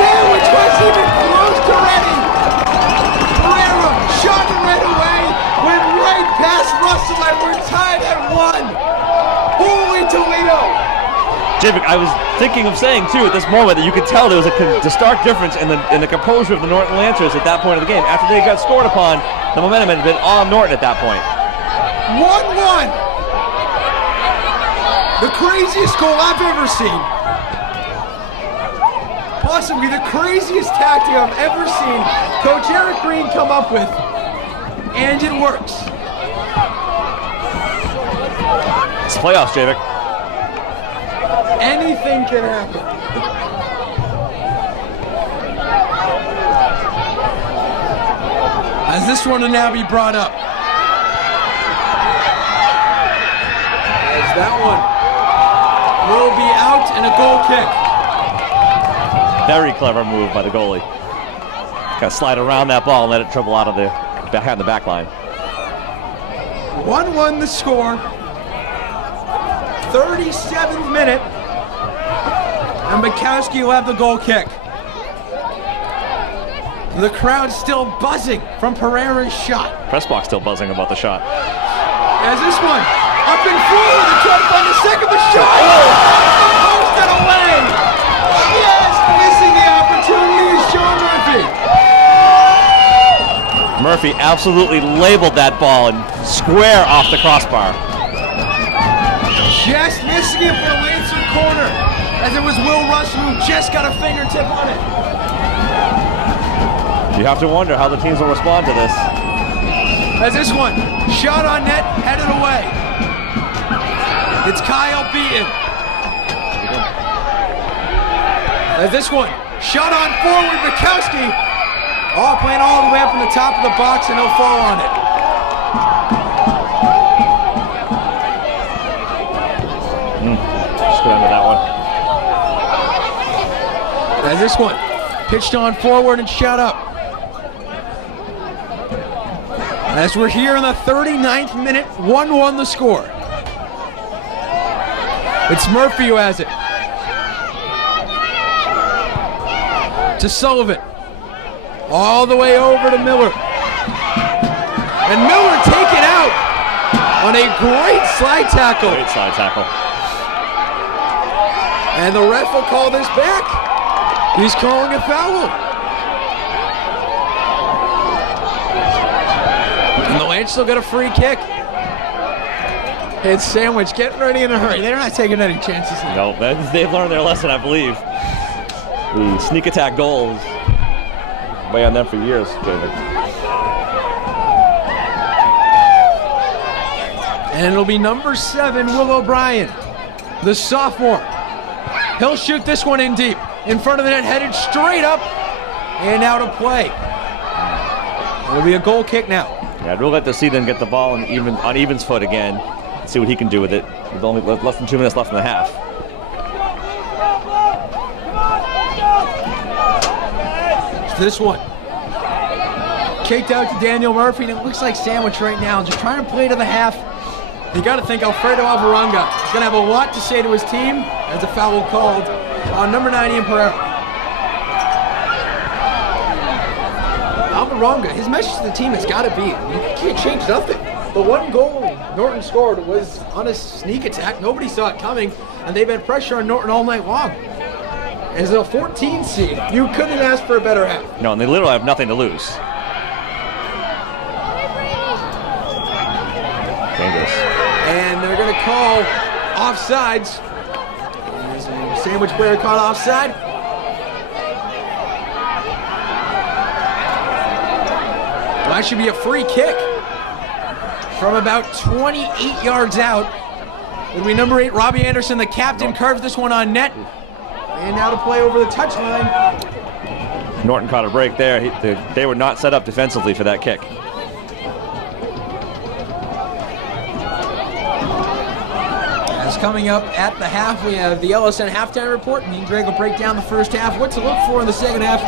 Sandwich wasn't even close to ready. Pereira shot it right away. Went right past Russell and we're tied at one. Holy Toledo. Javik, I was thinking of saying too at this moment that you could tell there was a stark difference in the composure of the Norton Lancers at that point of the game. After they got scored upon, the momentum had been on Norton at that point. 1-1. The craziest goal I've ever seen. Possibly the craziest tactic I've ever seen Coach Eric Green come up with. And it works. It's playoffs, Javik. Anything can happen. As this one will now be brought up. As that one will be out and a goal kick. Very clever move by the goalie. Got to slide around that ball and let it dribble out of behind the back line. 1-1 the score. 37th minute. And Bukowski will have the goal kick. The crowd still buzzing from Pereira's shot. Press box still buzzing about the shot. As this one, up and forward, and try to find a second, the shot! Post it away! Just missing the opportunity is Sean Murphy. Murphy absolutely labeled that ball and square off the crossbar. Just missing it for the Lancer corner, as it was Will Russell who just got a fingertip on it. You have to wonder how the teams will respond to this. As this one, shot on net, headed away. It's Kyle Beaton. As this one, shot on forward, Bukowski. Oh, playing all the way up from the top of the box and he'll fall on it. Just go under that one. As this one, pitched on forward and shot up. As we're here in the 39th minute, 1-1 the score. It's Murphy who has it. To Sullivan. All the way over to Miller. And Miller taken out on a great slide tackle. Great slide tackle. And the ref will call this back. He's calling a foul. And the Lancers will get a free kick. It's Sandwich getting ready in a hurry. They're not taking any chances. No, they've learned their lesson, I believe. The sneak attack goals way on them for years, David. And it'll be number 7, Will O'Brien, the sophomore. He'll shoot this one in deep. In front of the net, headed straight up and out of play. It'll be a goal kick now. Yeah, I'd really like to see them get the ball on Evans' foot again. See what he can do with it. With only less than 2 minutes left in the half. This one. Kicked out to Daniel Murphy, and it looks like Sandwich right now, just trying to play to the half. You got to think Alfredo Alvarenga is going to have a lot to say to his team as a foul called on number 9, Ian Pereira. Alvarenga, his message to the team has got to be, you can't change nothing. The one goal Norton scored was on a sneak attack. Nobody saw it coming, and they've had pressure on Norton all night long. As a 14 seed, you couldn't ask for a better half. No, and they literally have nothing to lose. Dangerous. And they're going to call offsides. Sandwich player caught offside. Well, that should be a free kick from about 28 yards out. It'll be number 8, Robbie Anderson, the captain, curves this one on net. And now to play over the touchline. Norton caught a break there. They were not set up defensively for that kick. As coming up at the half, we have the LSN halftime report. Me and Greg will break down the first half, what to look for in the second half,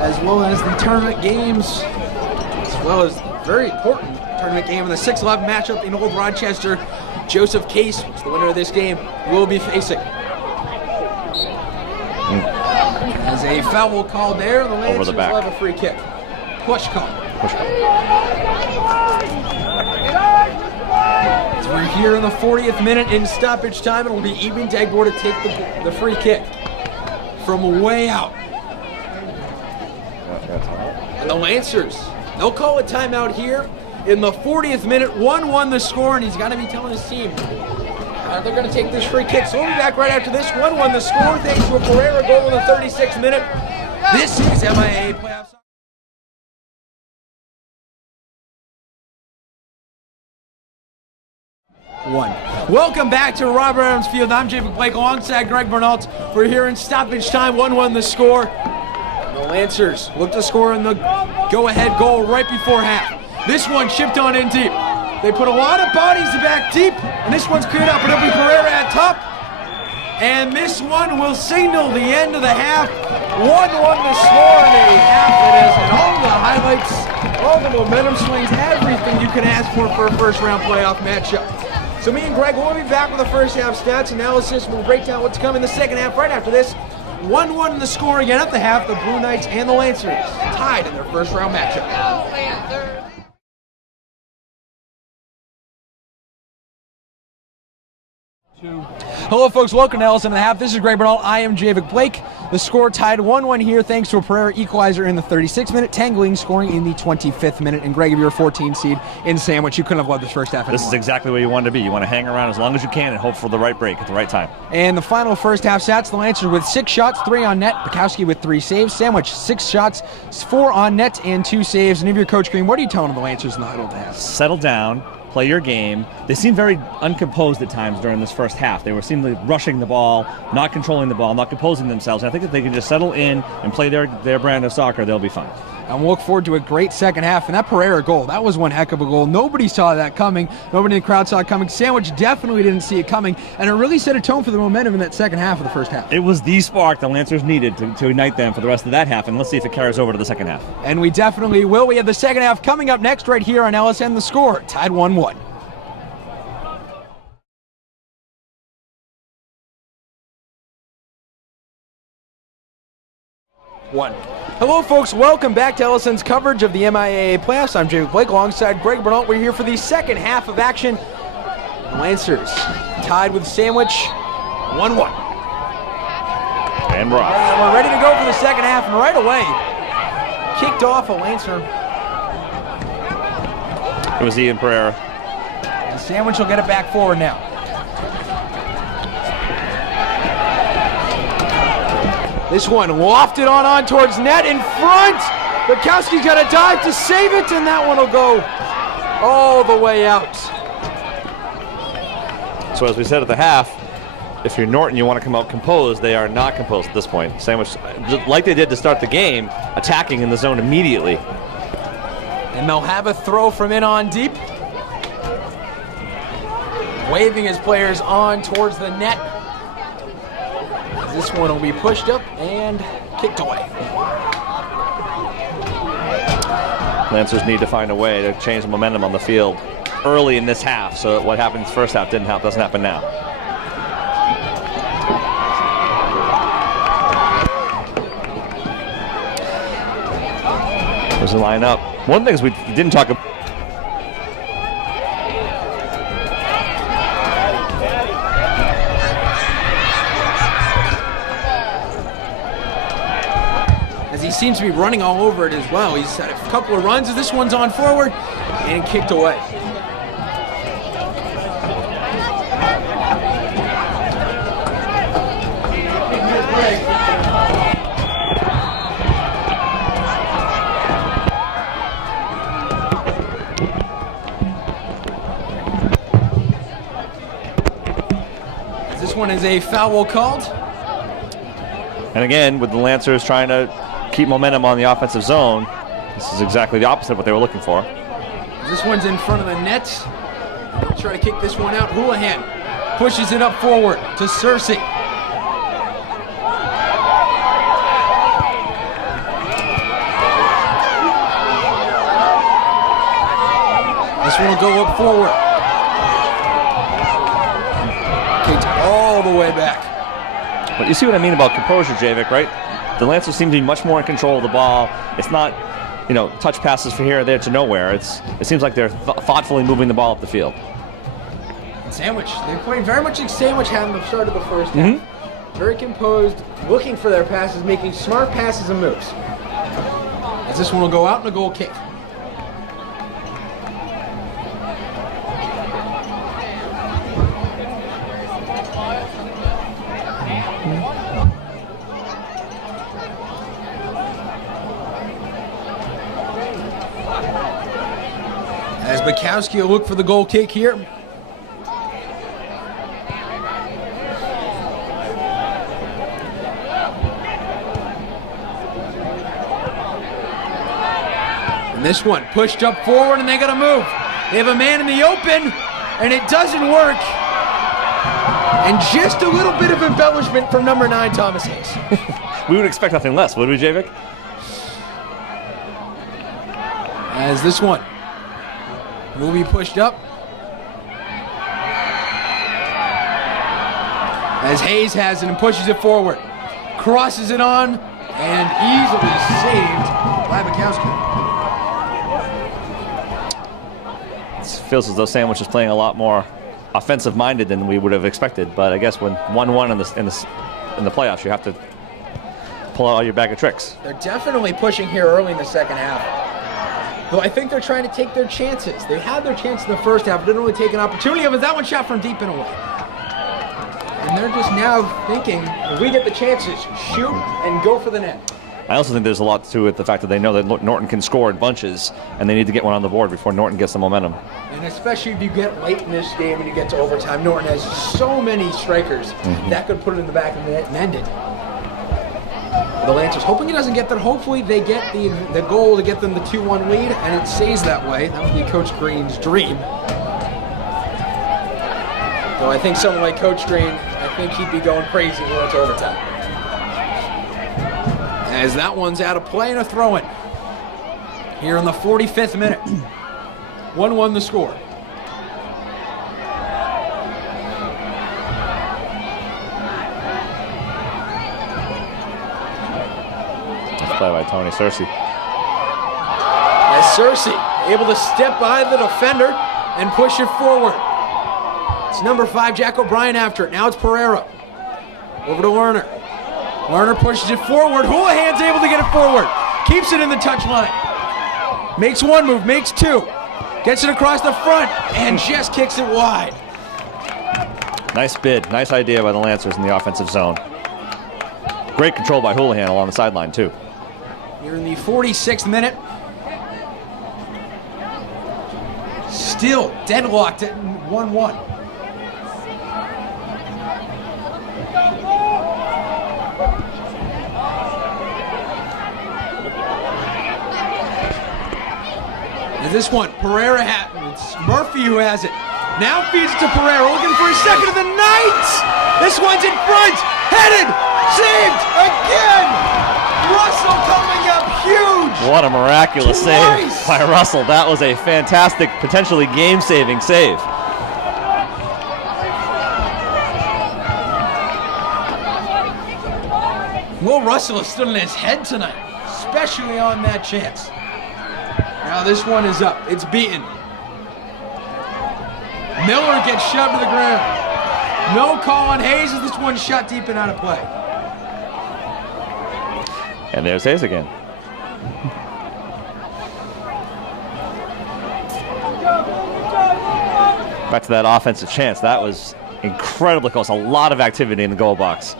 as well as the tournament games, as well as the very important tournament game in the 6-11 matchup in Old Rochester. Joseph Case, who's the winner of this game, will be facing. As a foul called there, the Lancers will have a free kick. Push call. Push call. So we're here in the 40th minute in stoppage time. It will be Eben Dagbor to take the free kick from way out. And the Lancers, they'll call a timeout here in the 40th minute. 1-1 the score, and he's got to be telling his team they're going to take this free kick. So we'll be back right after this. 1-1 the score, thanks to a Pereira goal in the 36th minute. This is MIA Playoffs. Welcome back to Robert Adams Field. I'm Jacob Blake alongside Greg Bernalt. We're here in stoppage time, 1-1 the score. The Lancers look to score in the go-ahead goal right before half. This one chipped on in deep. They put a lot of bodies back deep, and this one's cleared up. It'll be Pereira at top. And this one will signal the end of the half. 1-1 the score in a half that has had all the highlights, all the momentum swings, everything you can ask for a first-round playoff matchup. So me and Greg will be back with the first half stats analysis. We'll break down what's coming in the second half right after this. 1-1 in the score again at the half. The Blue Knights and the Lancers tied in their first-round matchup. Hello, folks. Welcome to Ellison and a Half. This is Greg Bernal. I am Javik Blake. The score tied 1-1 here thanks to a Pereira equalizer in the 36th minute, Tangling scoring in the 25th minute. And Greg, if you're a 14 seed in Sandwich, you couldn't have loved this first half anymore. This is exactly where you want to be. You want to hang around as long as you can and hope for the right break at the right time. And the final first half stats, the Lancers with 6 shots, 3 on net. Bukowski with 3 saves. Sandwich, 6 shots, 4 on net and 2 saves. And if you're Coach Green, what are you telling the Lancers in the huddle to have? Settle down. Play your game. They seemed very uncomposed at times during this first half. They were seemingly rushing the ball, not controlling the ball, not composing themselves. And I think if they can just settle in and play their brand of soccer, they'll be fine. And we'll look forward to a great second half. And that Pereira goal, that was one heck of a goal. Nobody saw that coming. Nobody in the crowd saw it coming. Sandwich definitely didn't see it coming. And it really set a tone for the momentum in that second half of the first half. It was the spark the Lancers needed to ignite them for the rest of that half. And let's see if it carries over to the second half. And we definitely will. We have the second half coming up next right here on LSN. The score, tied 1-1. Hello, folks. Welcome back to Ellison's coverage of the MIAA playoffs. I'm Jamie Blake alongside Greg Bernal. We're here for the second half of action. Lancers tied with Sandwich 1-1. And we're off. And we're ready to go for the second half, and right away, kicked off a Lancer. It was Ian Pereira. And Sandwich will get it back forward now. This one lofted on towards net in front. Bukowski's got to dive to save it, and that one will go all the way out. So as we said at the half, if you're Norton, you want to come out composed. They are not composed at this point. Sandwich, like they did to start the game, attacking in the zone immediately. And they'll have a throw from in on deep. Waving his players on towards the net. This one will be pushed up and kicked away. Lancers need to find a way to change the momentum on the field early in this half, so that what happened in the first half doesn't happen now. There's a lineup. One thing is we didn't talk about. He seems to be running all over it as well. He's had a couple of runs. This one's on forward and kicked away. This one is a foul called. And again, with the Lancers trying to keep momentum on the offensive zone, this is exactly the opposite of what they were looking for. This one's in front of the net. They'll try to kick this one out. Houlihan pushes it up forward to Cersei. This one will go up forward. Kicked all the way back. But you see what I mean about composure, Javik, right? The Lancers seem to be much more in control of the ball. It's not, touch passes from here or there to nowhere. It seems like they're thoughtfully moving the ball up the field. And Sandwich, they played very much like Sandwich had in the start of the first half. Very composed, looking for their passes, making smart passes and moves. As this one will go out and a goal kick. As Bukowski will look for the goal kick here. And this one pushed up forward and they got to move. They have a man in the open and it doesn't work. And just a little bit of embellishment from number 9, Thomas Hayes. We would expect nothing less, would we, Javik? As this one will be pushed up. As Hayes has it and pushes it forward. Crosses it on and easily saved by Bukowski. It feels as though Sandwich is playing a lot more offensive-minded than we would have expected. But I guess when 1-1 in the playoffs, you have to pull out all your bag of tricks. They're definitely pushing here early in the second half. Though I think they're trying to take their chances. They had their chance in the first half, didn't really take an opportunity of it. That one shot from deep and away. And they're just now thinking, if we get the chances, shoot and go for the net. I also think there's a lot to do with the fact that they know that Norton can score in bunches, and they need to get one on the board before Norton gets the momentum. And especially if you get late in this game and you get to overtime, Norton has so many strikers that could put it in the back of the net and end it. The Lancers hoping he doesn't get that. Hopefully they get the goal to get them the 2-1 lead, and it stays that way. That would be Coach Green's dream. Though I think someone like Coach Green, I think he'd be going crazy when it's overtime. As that one's out of play and a throw-in. Here in the 45th minute. 1-1 the score. Play by Tony Searcy. As Searcy able to step by the defender and push it forward. It's number 5, Jack O'Brien after it. Now it's Pereira. Over to Lerner. Lerner pushes it forward. Houlihan's able to get it forward. Keeps it in the touch line. Makes one move, makes two. Gets it across the front and just kicks it wide. Nice bid. Nice idea by the Lancers in the offensive zone. Great control by Houlihan along the sideline, too. Here in the 46th minute. Still deadlocked at 1-1. And this one, Pereira it's Murphy who has it. Now feeds it to Pereira, looking for his second of the night. This one's in front, headed, saved again. Russell coming up huge. What a miraculous save by Russell. That was a fantastic, potentially game-saving save. Will Russell has stood on his head tonight, especially on that chance. Now this one is up. It's beaten. Miller gets shoved to the ground. No call on Hayes as this one's shot deep and out of play. And there's Hayes again. Back to that offensive chance. That was incredibly close. A lot of activity in the goal box.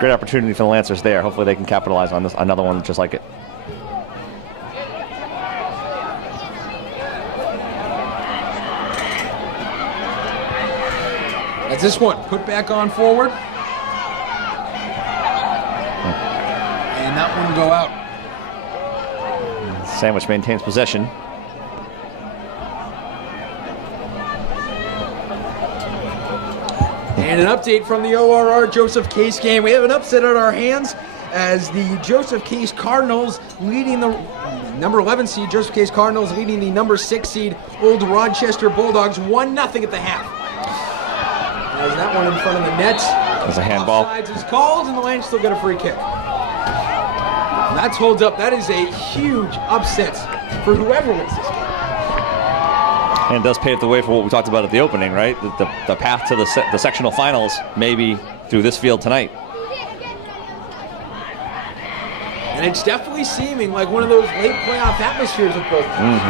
Great opportunity for the Lancers there. Hopefully they can capitalize on this. Another one just like it. That's this one. Put back on forward. And that one go out. Sandwich maintains possession. And an update from the ORR Joseph Case game. We have an upset on our hands as the Joseph Case Cardinals leading the number 11 seed, Joseph Case Cardinals leading the number 6 seed, Old Rochester Bulldogs, 1-0 at the half. As that one in front of the net. There's a handball. Offsides is called, and the Lions still get a free kick. And that holds up. That is a huge upset for whoever wins this game. And it does pave the way for what we talked about at the opening, right? The path to the sectional finals maybe through this field tonight. And it's definitely seeming like one of those late playoff atmospheres with both teams.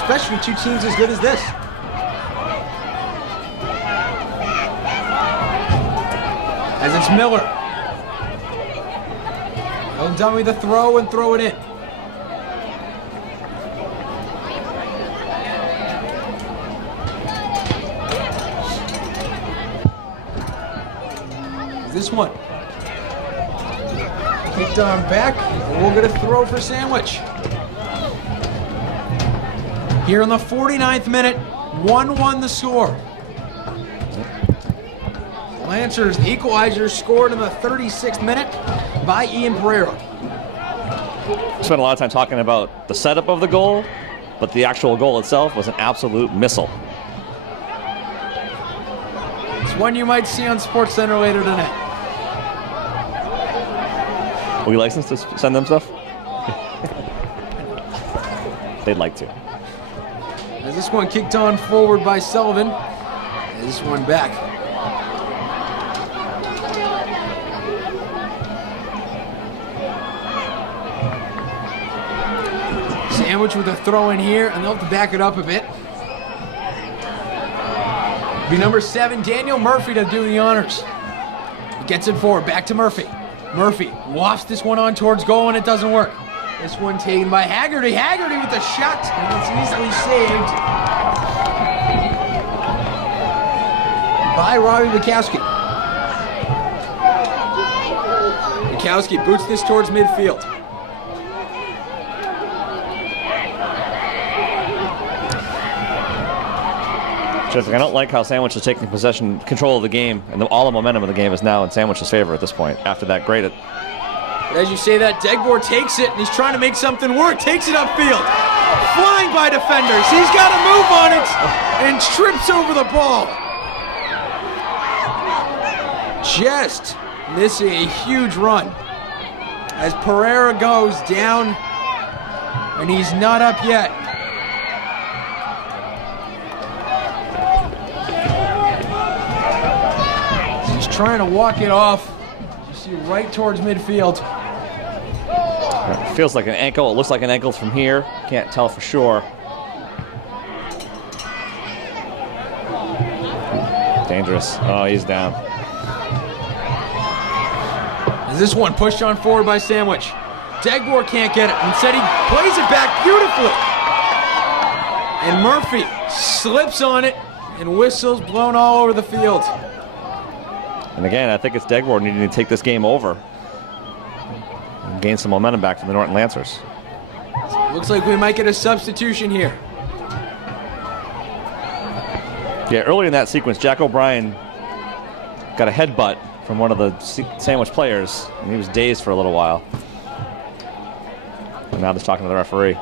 Especially two teams as good as this. As it's Miller. He'll dummy the throw and throw it in. This one. Kicked on back, and we'll get a throw for Sandwich. Here in the 49th minute, 1-1 the score. Lancers equalizer scored in the 36th minute by Ian Pereira. Spent a lot of time talking about the setup of the goal, but the actual goal itself was an absolute missile. It's one you might see on SportsCenter later tonight. Are we licensed to send them stuff? They'd like to. As this one kicked on forward by Sullivan. And this one back. Sandwich with a throw in here, and they'll have to back it up a bit. Be number 7, Daniel Murphy, to do the honors. He gets it forward, back to Murphy. Murphy wafts this one on towards goal, and it doesn't work. This one taken by Haggerty. Haggerty with the shot, and it's easily saved by Robbie Bukowski. Bukowski boots this towards midfield. Just, I don't like how Sandwich is taking control of the game, and all the momentum of the game is now in Sandwich's favor at this point. After that great, but as you say that, Degbor takes it and he's trying to make something work. Takes it upfield, flying by defenders. He's got to move on it and trips over the ball. Just missing a huge run as Pereira goes down, and he's not up yet. Trying to walk it off. You see right towards midfield. It feels like an ankle. It looks like an ankle from here. Can't tell for sure. Dangerous. Oh, he's down. Is this one pushed on forward by Sandwich? Degbor can't get it. Instead, he plays it back beautifully. And Murphy slips on it, and whistles blown all over the field. And again, I think it's Degbor needing to take this game over and gain some momentum back from the Norton Lancers. Looks like we might get a substitution here. Yeah, earlier in that sequence, Jack O'Brien got a headbutt from one of the Sandwich players, and he was dazed for a little while. And now they're talking to the referee.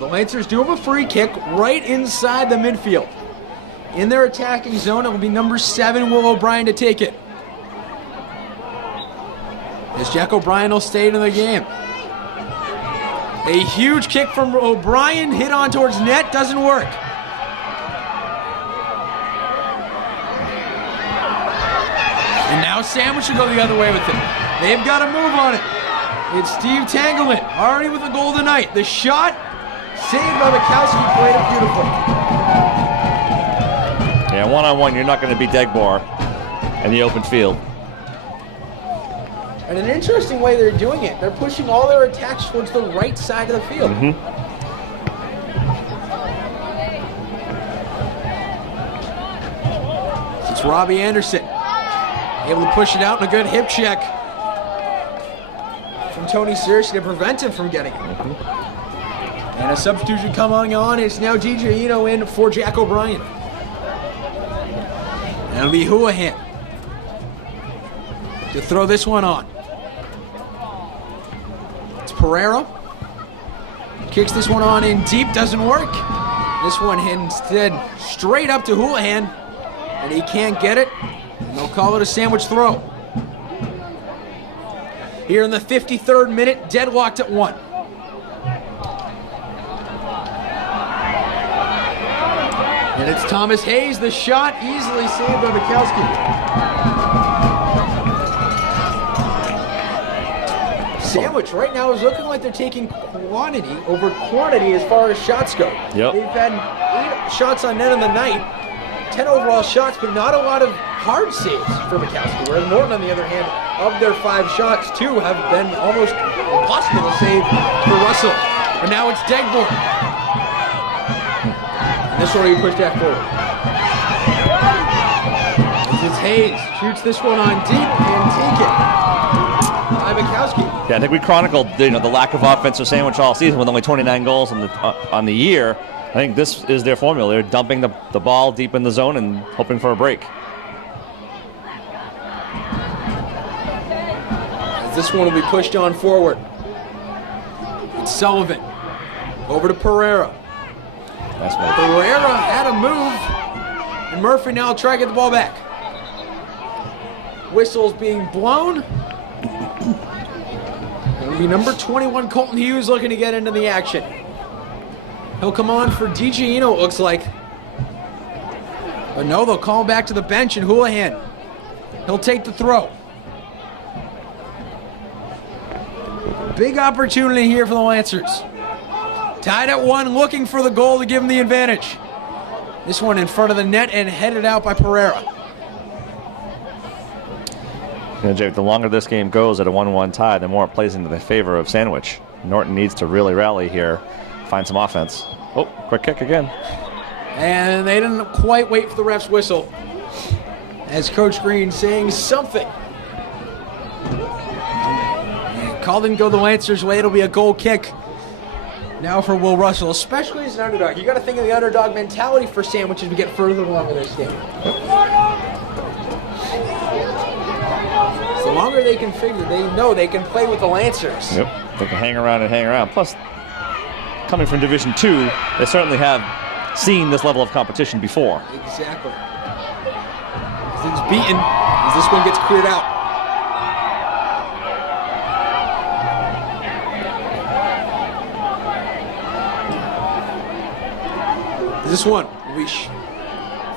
The Lancers do have a free kick right inside the midfield. In their attacking zone, it will be number 7, Will O'Brien, to take it. As Jack O'Brien will stay in the game. A huge kick from O'Brien, hit on towards net, doesn't work. And now Sandwich should go the other way with it. They've got to move on it. It's Steve Tangleman, already with a goal tonight. The shot, saved by Bukowski, played it beautifully. Yeah, one-on-one, you're not going to beat Degbor in the open field. And an interesting way they're doing it. They're pushing all their attacks towards the right side of the field. It's Robbie Anderson. Able to push it out in a good hip check from Tony Searcy to prevent him from getting it. And a substitution coming on. It's now DJ Ito in for Jack O'Brien. And it'll be Houlihan to throw this one on. It's Pereira. Kicks this one on in deep, doesn't work. This one hit instead straight up to Houlihan, and he can't get it. And they'll call it a Sandwich throw. Here in the 53rd minute, deadlocked at 1. And it's Thomas Hayes, the shot easily saved by Bukowski. Sandwich right now is looking like they're taking quantity over quantity as far as shots go. Yep. They've had 8 shots on net in the night, 10 overall shots, but not a lot of hard saves for Bukowski. Whereas Norton, on the other hand, of their 5 shots, 2 have been almost impossible to save for Russell. And now it's Degbor. And this one he pushed that forward. This is Hayes. Shoots this one on deep and take it by Bukowski. Yeah, I think we chronicled the lack of offense for Sandwich all season with only 29 goals on the year. I think this is their formula. They're dumping the ball deep in the zone and hoping for a break. This one will be pushed on forward. It's Sullivan. Over to Pereira. That's right. Pereira had a move, and Murphy now will try to get the ball back. Whistle's being blown. It'll be number 21, Colton Hughes, looking to get into the action. He'll come on for DiGiano, it looks like. But no, they'll call him back to the bench, and Houlihan, he'll take the throw. Big opportunity here for the Lancers. Tied at 1, looking for the goal to give them the advantage. This one in front of the net and headed out by Pereira. Jake, the longer this game goes at a 1-1 tie, the more it plays into the favor of Sandwich. Norton needs to really rally here, find some offense. Oh, quick kick again. And they didn't quite wait for the ref's whistle. As Coach Green saying something. And call didn't go the Lancers' way. It'll be a goal kick now for Will Russell, especially as an underdog. You got to think of the underdog mentality for Sandwich as we get further along in this game. The longer they can figure, they know they can play with the Lancers. Yep, they can hang around and hang around. Plus, coming from Division II, they certainly have seen this level of competition before. Exactly. Things beaten as this one gets cleared out. This one will be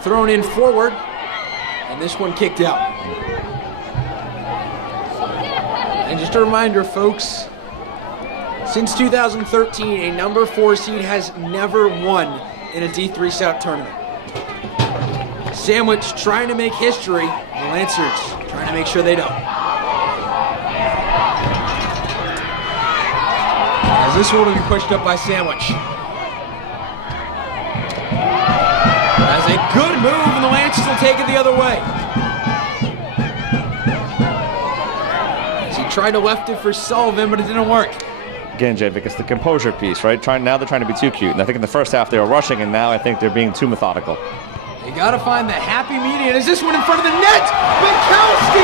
thrown in forward, and this one kicked out. And just a reminder, folks, since 2013, a number 4 seed has never won in a D3 South tournament. Sandwich trying to make history, the Lancers trying to make sure they don't. As this one will be pushed up by Sandwich. As a good move, and the Lancers will take it the other way. Tried to left it for Sullivan, but it didn't work. Again, Javik, it's the composure piece, right? Now they're trying to be too cute. And I think in the first half they were rushing, and now I think they're being too methodical. They got to find the happy medium. Is this one in front of the net? Mikowski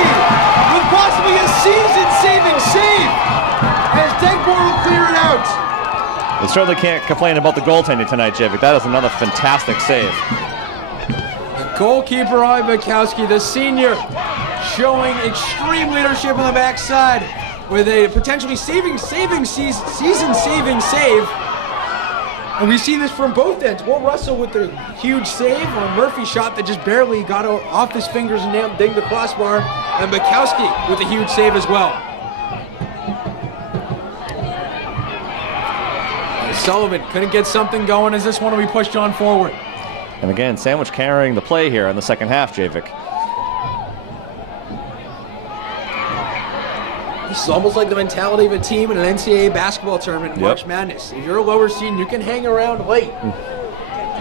with possibly a season-saving save as Degbor will clear it out. They certainly can't complain about the goaltending tonight, Javik. That is another fantastic save. The goalkeeper, Ali Mikowski, the senior, showing extreme leadership on the backside with a potentially season-saving save. And we see this from both ends. Will Russell with the huge save on a Murphy shot that just barely got off his fingers and dinged the crossbar. And Mikowski with a huge save as well. And Sullivan couldn't get something going as this one will be pushed on forward. And again, Sandwich carrying the play here in the second half, Javik. It's almost like the mentality of a team in an NCAA basketball tournament in March Madness. If you're a lower seed, you can hang around late.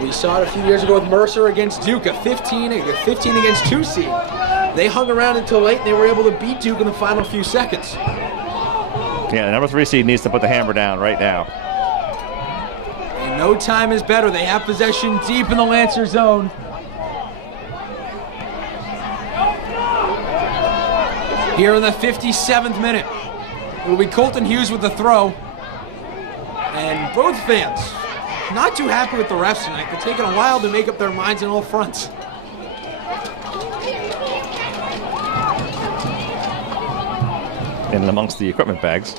We saw it a few years ago with Mercer against Duke, a 15 against 2 seed. They hung around until late, and they were able to beat Duke in the final few seconds. Yeah, the number 3 seed needs to put the hammer down right now. And no time is better. They have possession deep in the Lancer zone. Here in the 57th minute, it will be Colton Hughes with the throw. And both fans not too happy with the refs tonight. They're taking a while to make up their minds on all fronts. In amongst the equipment bags.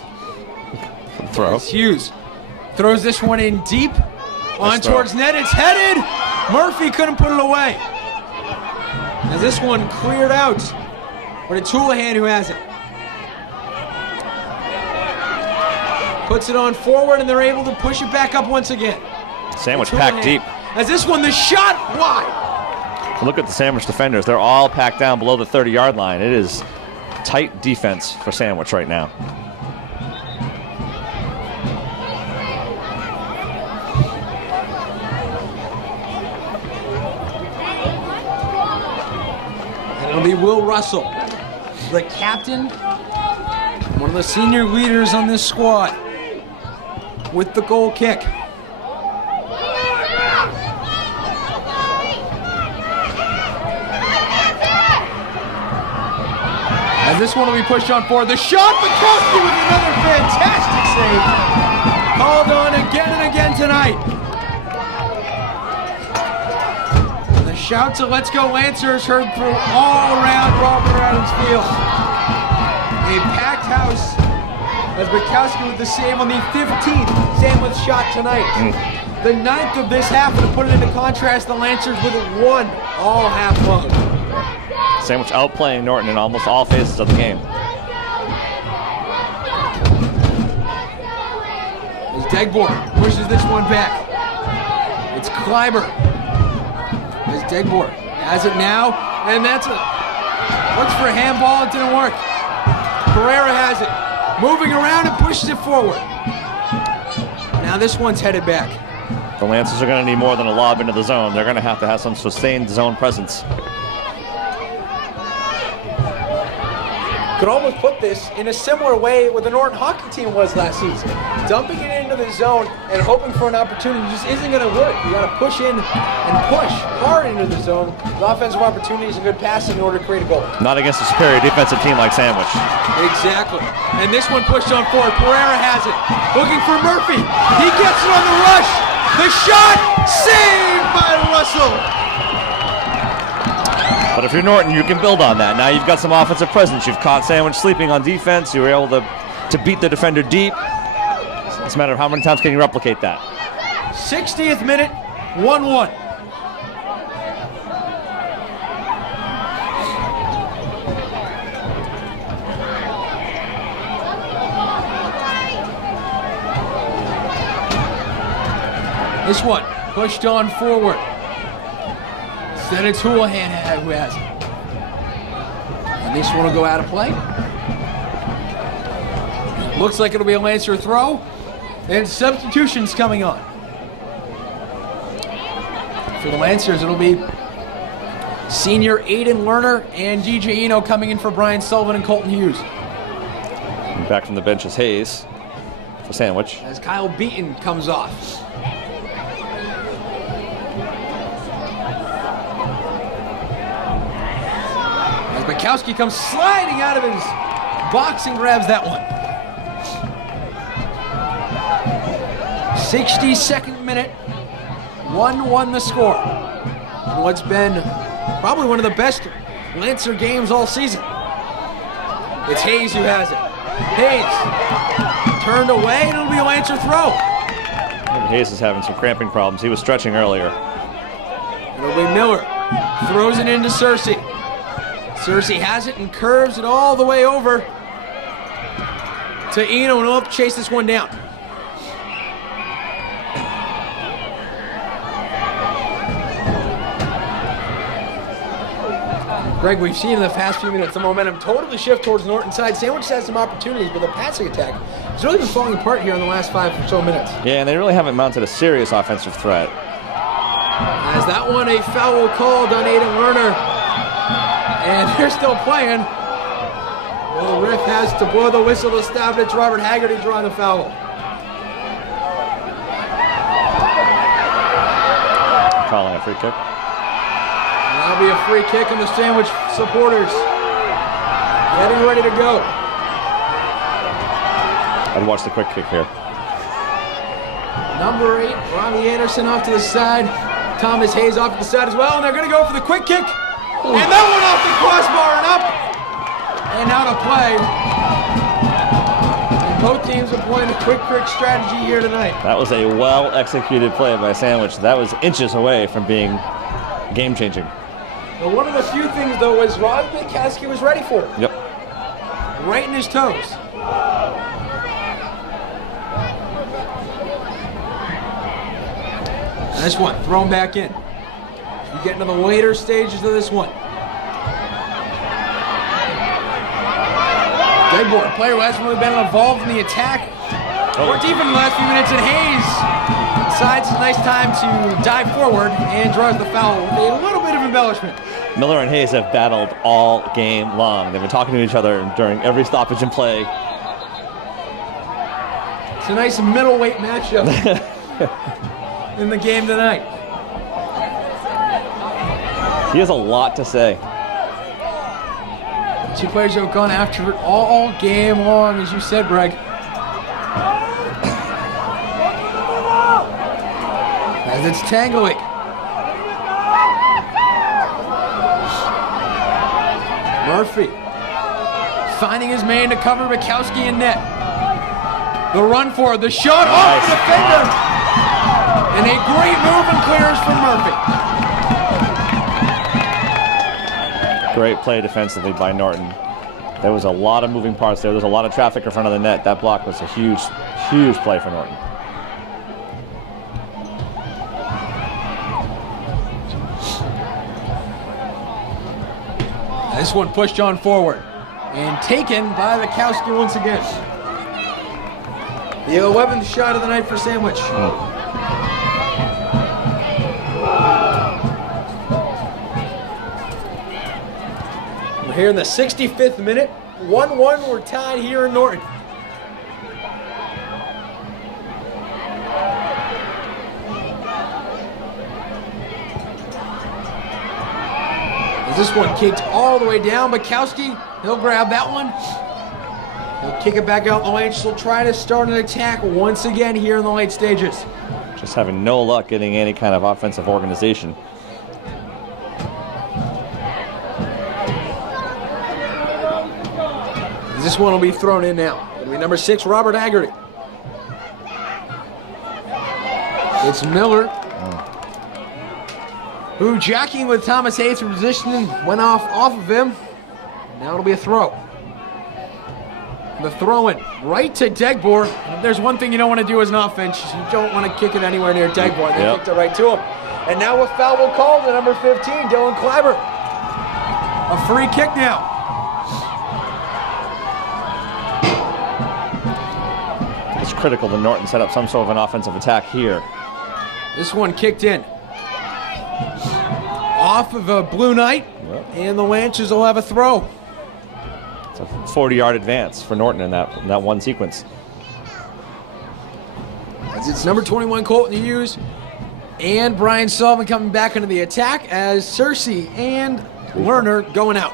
Throw. It's Hughes throws this one in deep on towards net. It's headed. Murphy couldn't put it away. As this one cleared out. But it's Houlihan who has it. Puts it on forward, and they're able to push it back up once again. Sandwich packed deep. As this one, the shot wide. Look at the Sandwich defenders. They're all packed down below the 30-yard line. It is tight defense for Sandwich right now. And it'll be Will Russell, the captain, one of the senior leaders on this squad, with the goal kick. As this one will be pushed on forward, the shot, Mikowski with another fantastic save. Called on again and again tonight. The shouts of "Let's go Lancers" heard through all around Robert Adams Field. A packed house as Mikowski with the save on the 15th Sandwich shot tonight. the 9th of this half. To put it into contrast, the Lancers with 1 all half long. Sandwich outplaying Norton in almost all phases of the game. As Degbor pushes this one back. It's Kleiber. As Degbor has it now, and that's looks for a handball. It didn't work. Pereira has it, moving around and pushes it forward. Now this one's headed back. The Lancers are going to need more than a lob into the zone. They're going to have some sustained zone presence. Could almost put this in a similar way what the Norton hockey team was last season. Dumping it into the zone and hoping for an opportunity just isn't going to work. You got to push in and push hard into the zone with offensive opportunities and good passing in order to create a goal. Not against a superior defensive team like Sandwich. Exactly. And this one pushed on forward. Pereira has it. Looking for Murphy. He gets it on the rush. The shot saved by Russell. But if you're Norton, you can build on that. Now you've got some offensive presence. You've caught Sandwich sleeping on defense. You were able to beat the defender deep. It's a matter of how many times can you replicate that. 60th minute, 1-1. This one pushed on forward. Instead it's Houlihan who has it. And this one will go out of play. Looks like it'll be a Lancer throw. And substitutions coming on. For the Lancers, it'll be senior Aiden Lerner and DJ Eno coming in for Brian Sullivan and Colton Hughes. And back from the bench is Hayes for Sandwich. As Kyle Beaton comes off. As Bukowski comes sliding out of his box and grabs that one. 62nd minute, 1-1 the score. What's been probably one of the best Lancer games all season. It's Hayes who has it. Hayes turned away, and it'll be a Lancer throw. Hayes is having some cramping problems. He was stretching earlier. It'll be Miller. Throws it into Cersei. Cersei has it and curves it all the way over to Eno, and he'll have to chase this one down. Greg, we've seen in the past few minutes the momentum totally shift towards Norton's side. Sandwich has some opportunities, but the passing attack has really been falling apart here in the last 5 or so minutes. Yeah, and they really haven't mounted a serious offensive threat. As that one, a foul called on Aiden Lerner. And they're still playing. Well, the ref has to blow the whistle to stop it. It's Robert Haggerty drawing the foul. Calling a free kick. That'll be a free kick, and the Sandwich supporters getting ready to go. I'd watch the quick kick here. Number 8, Robbie Anderson off to the side. Thomas Hayes off to the side as well, and they're going to go for the quick kick. And that one off the crossbar and up. And out of play. And both teams are playing the quick strategy here tonight. That was a well-executed play by Sandwich. That was inches away from being game-changing. Well, one of the few things, though, was Rob Bukowski was ready for it. Yep. Right in his toes. This one, thrown back in. We get into the later stages of this one. Degbor, player who hasn't really been involved in the attack or deep in the last few minutes, and Hayes decides it's a nice time to dive forward and draws the foul with a little bit of embellishment. Miller and Hayes have battled all game long. They've been talking to each other during every stoppage and play. It's a nice middleweight matchup in the game tonight. He has a lot to say. Two players have gone after it all game long, as you said, Greg. As it's tangling. Murphy finding his man to cover Bukowski in net. The run for it, the shot off the defender. And a great move and clears from Murphy. Great play defensively by Norton. There was a lot of moving parts there. There's a lot of traffic in front of the net. That block was a huge, huge play for Norton. This one pushed on forward and taken by Vikowski once again. The 11th shot of the night for Sandwich. We're here in the 65th minute. 1-1, we're tied here in Norton. As this one kicked all the way down, Bukowski, he'll grab that one. He'll kick it back out the lane. She'll try to start an attack once again here in the late stages. Just having no luck getting any kind of offensive organization. This one will be thrown in now. It'll be number 6, Robert Haggerty. It's Miller, who jockeying with Thomas Hayes for positioning, went off of him. Now it'll be a throw. The throw in right to Degbor. If there's one thing you don't want to do as an offense, you don't want to kick it anywhere near Degbor. They kicked it right to him. And now a foul will call to number 15, Dylan Kleiber. A free kick now. It's critical that Norton set up some sort of an offensive attack here. This one kicked in. Off of a Blue Knight, and the Lancers will have a throw. It's a 40-yard advance for Norton in that one sequence. As it's number 21, Colton Hughes, and Brian Sullivan coming back into the attack as Cersei and Lerner going out.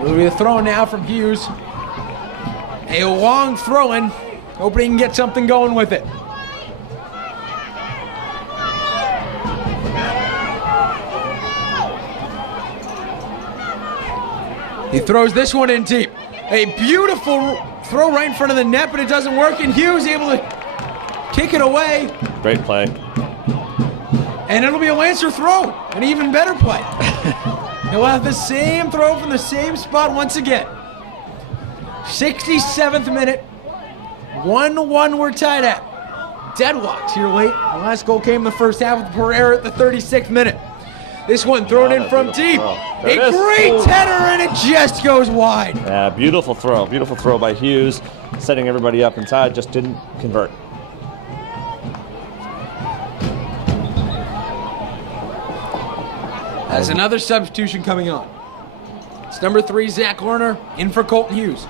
It'll be a throw now from Hughes. A long throw-in, hoping he can get something going with it. He throws this one in deep. A beautiful throw right in front of the net, but it doesn't work, and Hughes able to kick it away. Great play. And it'll be a Lancer throw, an even better play. He'll have the same throw from the same spot once again. 67th minute, 1-1 we're tied at. Deadlocked here late. The last goal came in the first half with Pereira at the 36th minute. This one thrown in from deep. A great header, and it just goes wide. Yeah, beautiful throw by Hughes, setting everybody up inside, just didn't convert. There's another substitution coming on. It's number 3, Zach Lerner, in for Colton Hughes.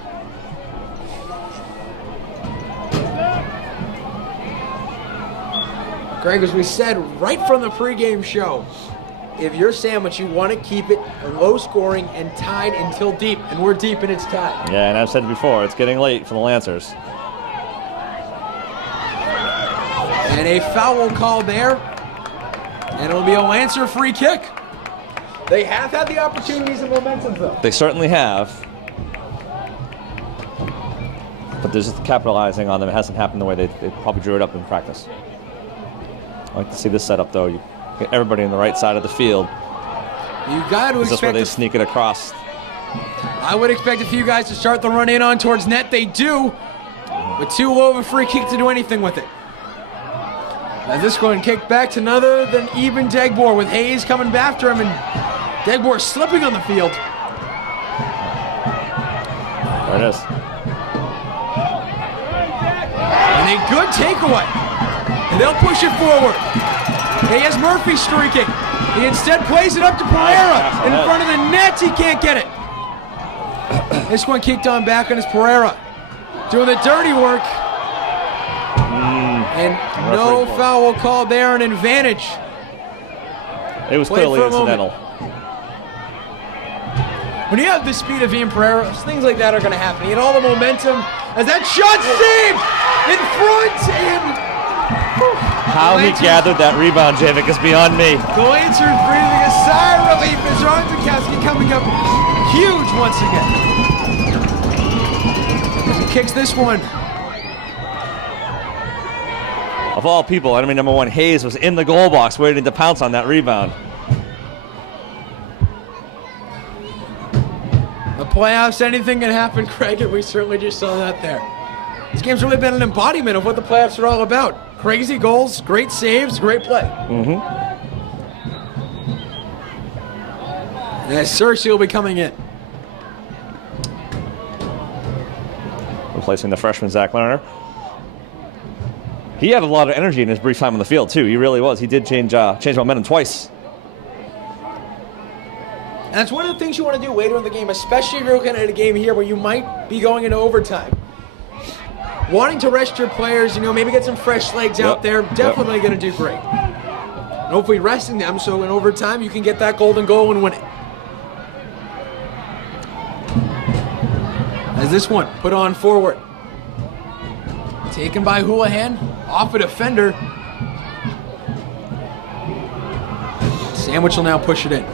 Greg, as we said right from the pregame show, if you're Sandwich, you want to keep it low scoring and tied until deep, and we're deep and it's tied. Yeah, and I've said it before, it's getting late for the Lancers. And a foul called there, and it'll be a Lancer free kick. They have had the opportunities and momentum, though. They certainly have. But there's just capitalizing on them. It hasn't happened the way they probably drew it up in practice. I like to see this setup, though. You get everybody on the right side of the field. You got to expect. That's where they sneak it across. I would expect a few guys to start the run in on towards net. They do, but too low of a free kick to do anything with it. As this one kicked back to none other than even Degbor, with Hayes coming after him, and Degbor slipping on the field. There it is. And a good takeaway. And they'll push it forward. He has Murphy streaking. He instead plays it up to Pereira. In front of the net, he can't get it. This one kicked on back on his Pereira. Doing the dirty work. And no foul called there, an advantage. It was clearly incidental. When you have the speed of Ian Pereira, things like that are going to happen. You get all the momentum as that shot saved in front, and how he gathered that rebound, Javik, is beyond me. The Lancers breathing a sigh of relief as Ron Bukowski coming up huge once again. As he kicks this one. Of all people, enemy number 1, Hayes, was in the goal box waiting to pounce on that rebound. The playoffs, anything can happen, Craig, and we certainly just saw that there. This game's really been an embodiment of what the playoffs are all about. Crazy goals, great saves, great play. Mm-hmm. And Cersei will be coming in. Replacing the freshman Zach Lerner. He had a lot of energy in his brief time on the field, too. He really was. He did change momentum twice. And that's one of the things you want to do later in the game, especially if you're looking at a game here where you might be going into overtime. Wanting to rest your players, maybe get some fresh legs out there, definitely going to do great. And hopefully resting them so in overtime you can get that golden goal and win it. As this one put on forward. Taken by Houlihan, off a defender. Sandwich will now push it in.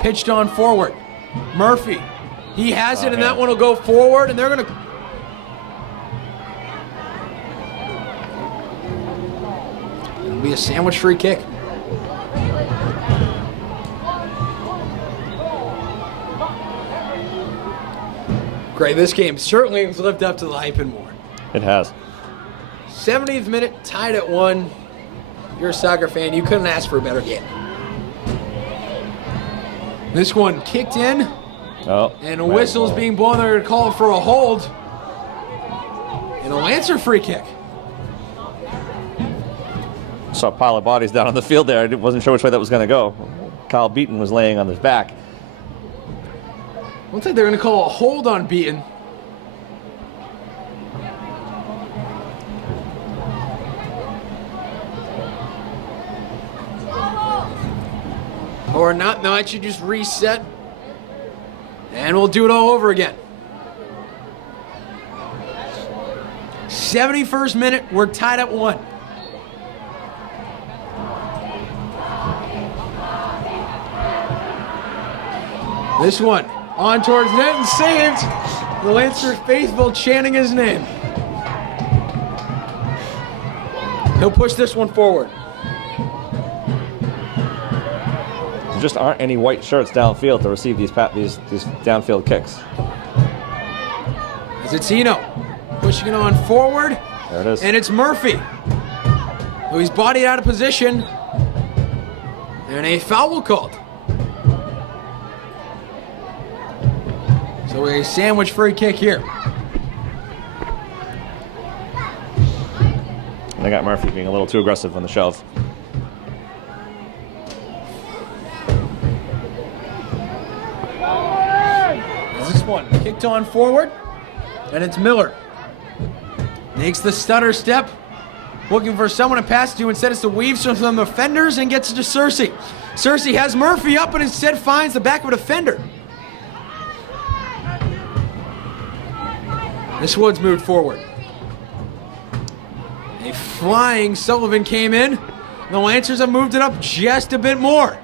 Pitched on forward. Murphy. He has it, and that one will go forward, and they're going to... It'll be a sandwich free kick. Great, this game certainly has lived up to the hype and more. It has. 70th minute, tied at 1. You're a soccer fan, you couldn't ask for a better game. This one kicked in, and a whistle's being blown. They're going to call for a hold. And a Lancer free kick. Saw a pile of bodies down on the field there. I wasn't sure which way that was going to go. Kyle Beaton was laying on his back. Looks like they're going to call a hold on Beaton. Or not, no, it should just reset. And we'll do it all over again. 71st minute, we're tied at 1. This one, on towards net and saved. The Lancer faithful chanting his name. He'll push this one forward. There just aren't any white shirts downfield to receive these downfield kicks. Zittino pushing it on forward. There it is. And it's Murphy. So he's bodied out of position. And a foul called. So a sandwich free kick here. And they got Murphy being a little too aggressive on the shove. This one kicked on forward, and it's Miller. Makes the stutter step, looking for someone to pass to. Instead, it's the weaves from some defenders and gets it to Cersei. Cersei has Murphy up and instead finds the back of a defender. This one's moved forward. A flying Sullivan came in. The Lancers have moved it up just a bit more.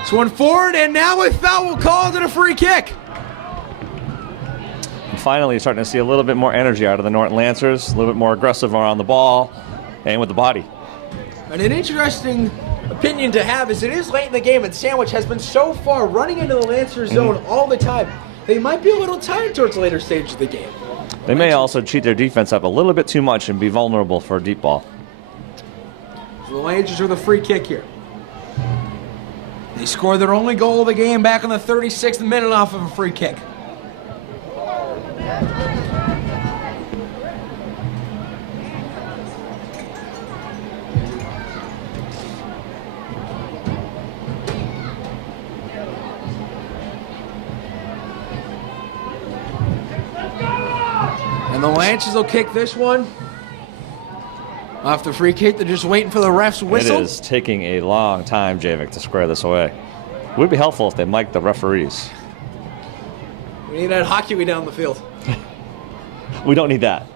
This one forward, and now a foul called and a free kick. And finally, you're starting to see a little bit more energy out of the Norton Lancers, a little bit more aggressive around the ball and with the body. And an interesting opinion to have is it is late in the game, and Sandwich has been so far running into the Lancer zone all the time. They might be a little tired towards the later stage of the game. They may also cheat their defense up a little bit too much and be vulnerable for a deep ball. So the Lancers with a free kick here. They scored their only goal of the game back in the 36th minute off of a free kick. And the Lancers will kick this one. Off the free kick, they're just waiting for the ref's whistle. It is taking a long time, Javik, to square this away. It would be helpful if they mic'd the referees. We need that hockey way down the field. We don't need that.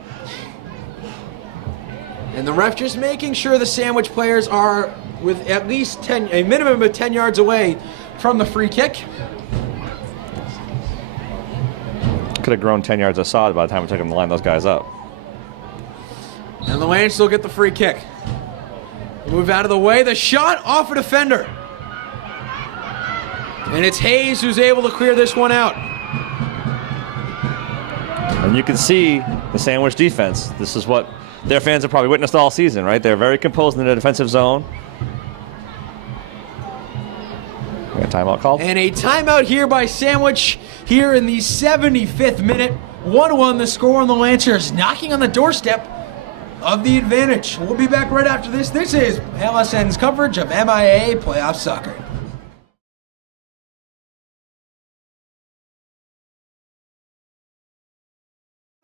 And the ref just making sure the Sandwich players are with at least a minimum of 10 yards away from the free kick. Could have grown 10 yards of sod by the time it took him to line those guys up. And the Lancers will get the free kick. Move out of the way. The shot off a defender. And it's Hayes who's able to clear this one out. And you can see the Sandwich defense. This is what their fans have probably witnessed all season, right? They're very composed in the defensive zone. We got a timeout called. And a timeout here by Sandwich here in the 75th minute. 1-1 the score, and the Lancers knocking on the doorstep of the advantage. We'll be back right after this. This is LSN's coverage of MIAA playoff soccer.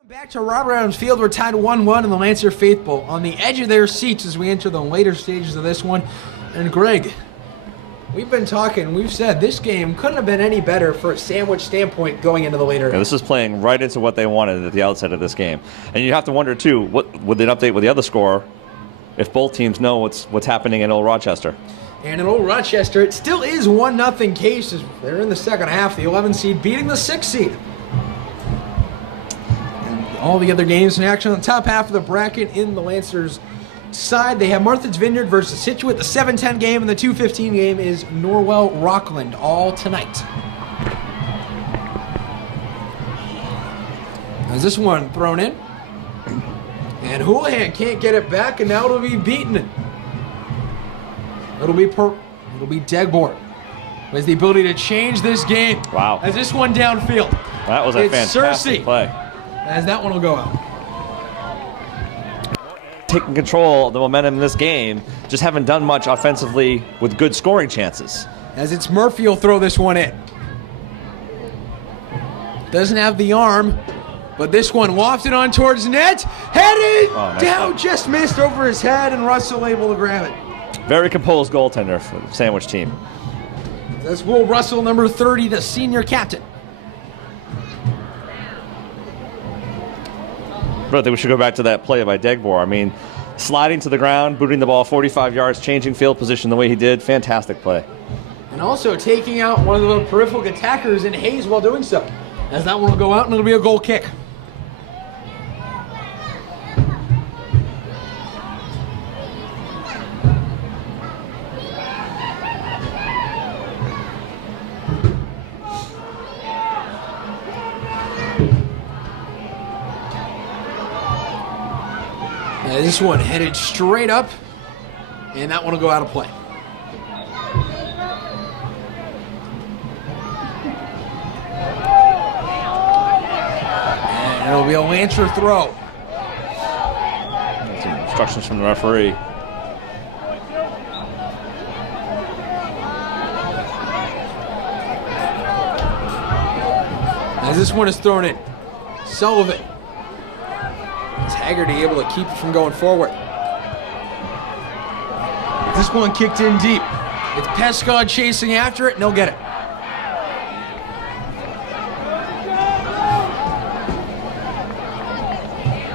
Back to Robert Adams Field. We're tied 1-1, and the Lancer faithful on the edge of their seats as we enter the later stages of this one. And Greg, we've been talking, we've said this game couldn't have been any better for a Sandwich standpoint going into the later. Yeah, this is playing right into what they wanted at the outset of this game. And you have to wonder, too, what would an update with the other score if both teams know what's happening in Old Rochester? And in Old Rochester, it still is 1-0 Cases. They're in the second half, the 11 seed beating the 6 seed. All the other games in action on the top half of the bracket in the Lancers side. They have Martha's Vineyard versus Scituate. The 7:10 game and the 2:15 game is Norwell Rockland, all tonight. As this one thrown in. And Houlihan can't get it back, and now it'll be beaten. It'll be Degbor. Who has the ability to change this game. Wow. As this one downfield. That was a fantastic play. As that one will go out. Taking control of the momentum in this game, just haven't done much offensively with good scoring chances. As it's Murphy will throw this one in. Doesn't have the arm, but this one wafted on towards net. Headed down, just missed over his head, and Russell able to grab it. Very composed goaltender for the Sandwich team. That's Will Russell, number 30, the senior captain. But I think we should go back to that play by Degbor. I mean, sliding to the ground, booting the ball 45 yards, changing field position the way he did. Fantastic play. And also taking out one of the peripheral attackers in Hayes while doing so. As that one will go out, and it'll be a goal kick. This one headed straight up, and that one will go out of play. And it'll be a Lancer throw. Some instructions from the referee. As this one is thrown in, Sullivan. Haggerty able to keep it from going forward. This one kicked in deep. It's Pescod chasing after it, and they'll get it.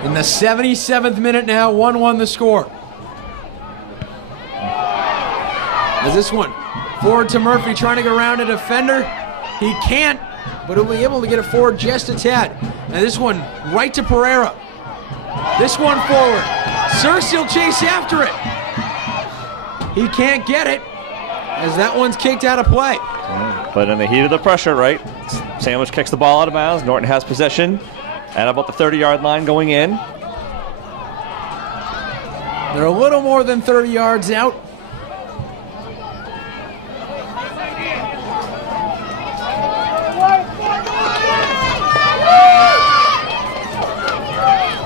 In the 77th minute now, 1-1 the score. As this one forward to Murphy, trying to get around a defender. He can't, but he'll be able to get it forward just a tad. And this one right to Pereira. This one forward. Cersei will chase after it. He can't get it as that one's kicked out of play. But in the heat of the pressure, right? Sandwich kicks the ball out of bounds. Norton has possession at about the 30-yard line going in. They're a little more than 30 yards out.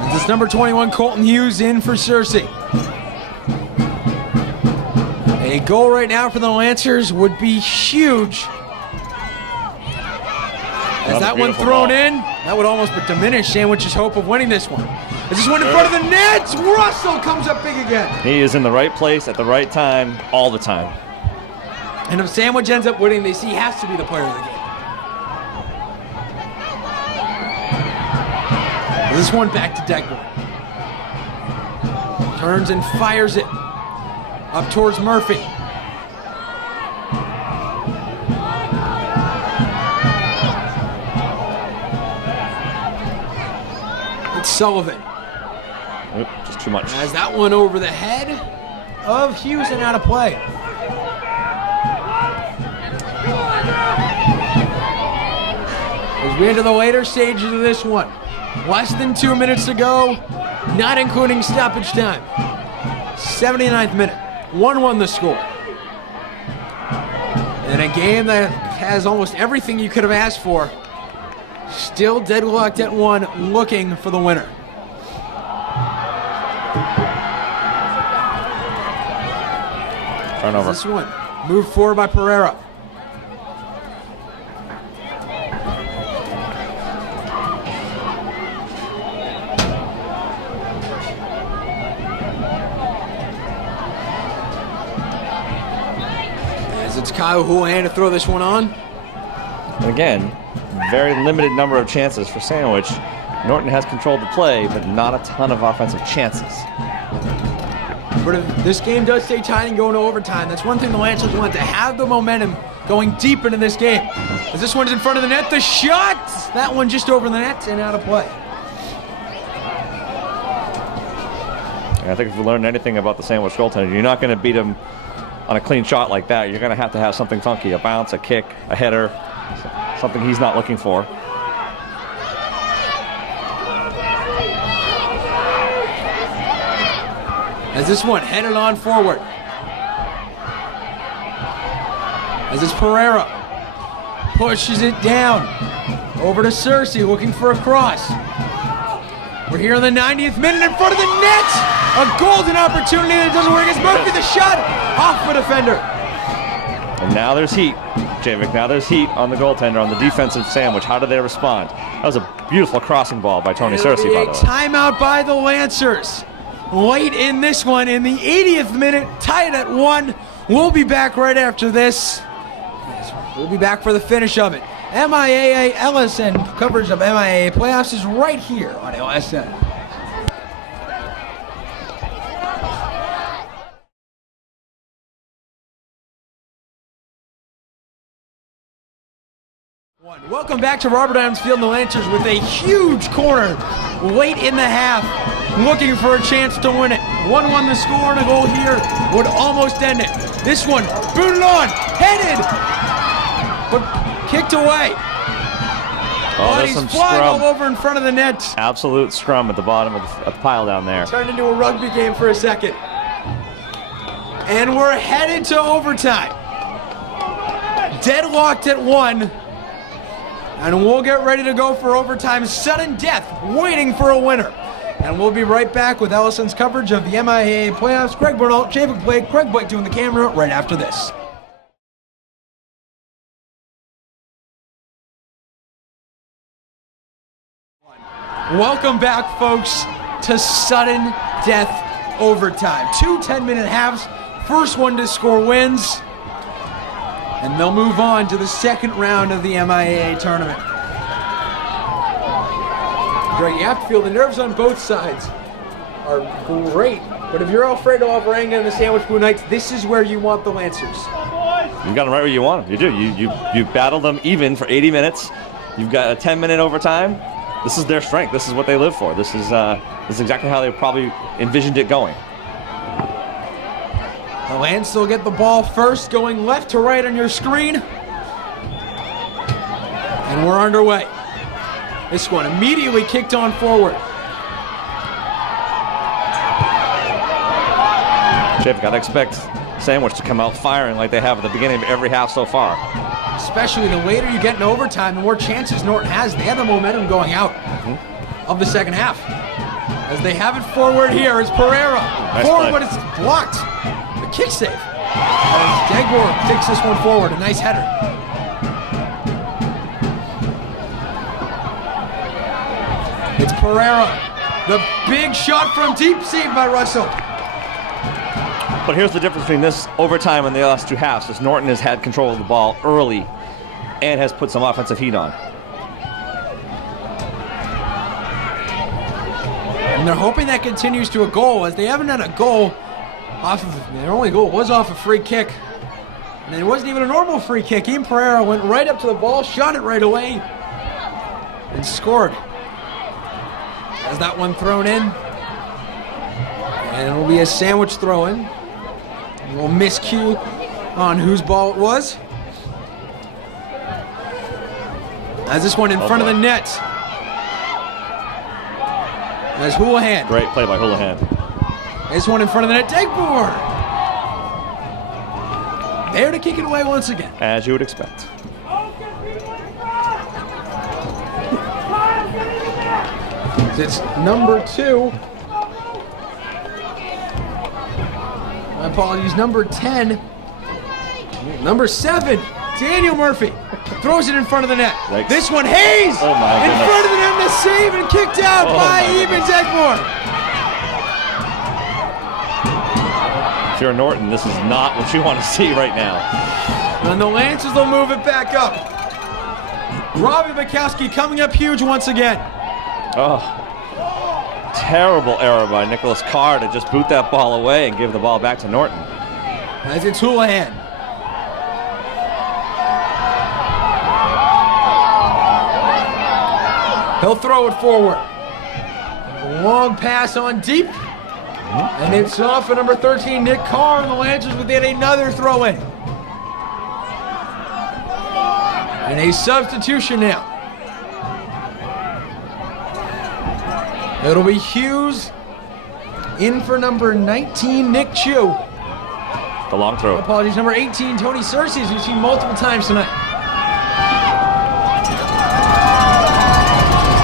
It's number 21, Colton Hughes, in for Cersei. A goal right now for the Lancers would be huge. As that one thrown in, that would almost diminish Sandwich's hope of winning this one. Is this one in front of the net? Russell comes up big again. He is in the right place at the right time all the time. And if Sandwich ends up winning, they see he has to be the player of the game. This one back to Degbor. Turns and fires it up towards Murphy. It's Sullivan. Just too much. As that one over the head of Hughes and out of play. As we enter the later stages of this one, less than 2 minutes to go, not including stoppage time. 79th minute, 1-1 the score. And a game that has almost everything you could have asked for. Still deadlocked at 1, looking for the winner. Turnover. This one, moved forward by Pereira. As it's Kyle Houlihan to throw this one on. And again, very limited number of chances for Sandwich. Norton has controlled the play, but not a ton of offensive chances. But if this game does stay tight and go into overtime, that's one thing the Lancers want, to have the momentum going deep into this game. As this one's in front of the net, the shot! That one just over the net and out of play. And I think if we learned anything about the Sandwich goaltender, you're not going to beat him on a clean shot like that. You're going to have something funky, a bounce, a kick, a header, something he's not looking for. As this one headed on forward. As it's Pereira. Pushes it down. Over to Cersei, looking for a cross. We're here in the 90th minute in front of the net. A golden opportunity that doesn't work. It's Murphy, the shot off the defender. And now there's heat, Javik. Now there's heat on the goaltender, on the defensive Sandwich. How did they respond? That was a beautiful crossing ball by Tony Cersei, by the way. Timeout by the Lancers. Late in this one, in the 80th minute, tied at 1. We'll be back right after this. We'll be back for the finish of it. MIAA LSN coverage of MIAA playoffs is right here on LSN. Welcome back to Robert Adams Field and the Lancers with a huge corner late in the half, looking for a chance to win it. 1-1 the score, and a goal here would almost end it. This one, booted on, headed, but kicked away. Bodies flying all over in front of the net. Absolute scrum at the bottom of the pile down there. Turned into a rugby game for a second. And we're headed to overtime. Deadlocked at 1. And we'll get ready to go for overtime. Sudden death, waiting for a winner. And we'll be right back with Ellison's coverage of the MIAA playoffs. Greg Bernal, Javik Blake, Craig Blake doing the camera right after this. Welcome back, folks, to sudden death overtime. 2 10-minute halves. First one to score wins. And they'll move on to the second round of the MIAA tournament. Greg, you have to feel the nerves on both sides are great. But if you're Alfredo Alvarenga and the Sandwich Blue Knights, this is where you want the Lancers. You got them right where you want them. You do. You battle them even for 80 minutes. You've got a 10-minute overtime. This is their strength. This is what they live for. This is exactly how they probably envisioned it going. The Lance will get the ball first, going left to right on your screen. And we're underway. This one immediately kicked on forward. Chip, gotta expect Sandwich to come out firing like they have at the beginning of every half so far. Especially the later you get in overtime, the more chances Norton has. They have the momentum going out of the second half. As they have it forward here is Pereira. Forward, but it's blocked. The kick save. As Dagmore takes this one forward. A nice header. It's Pereira. The big shot from deep, saved by Russell. But here's the difference between this overtime and the last two halves, is Norton has had control of the ball early and has put some offensive heat on. And they're hoping that continues to a goal, as they haven't had a goal off of, their only goal was off a free kick. And it wasn't even a normal free kick. Ian Pereira went right up to the ball, shot it right away, and scored. Has that one thrown in. And it'll be a sandwich throw-in. A little miscue on whose ball it was. As this one in front of the net. As Houlihan. Great play by Houlihan. This one in front of the net. Dagbor. There to kick it away once again. As you would expect. It's number 2. My apologies, number 10. Number 7, Daniel Murphy. Throws it in front of the net. Yikes. This one, Hayes! Oh my in goodness. front of the net, and a save and kicked out by Eben Dagbor. If you're Norton, this is not what you want to see right now. And the Lancers will move it back up. Robbie Bukowski coming up huge once again. Oh, terrible error by Nicholas Carr to just boot that ball away and give the ball back to Norton. As it's Houlihan. He'll throw it forward. A long pass on deep. And it's off for number 13, Nick Carr, and the Lancers with yet another throw-in. And a substitution now. It'll be Hughes in for number 19, Nick Chu. The long throw. Apologies, number 18, Tony Cersei, we've seen multiple times tonight.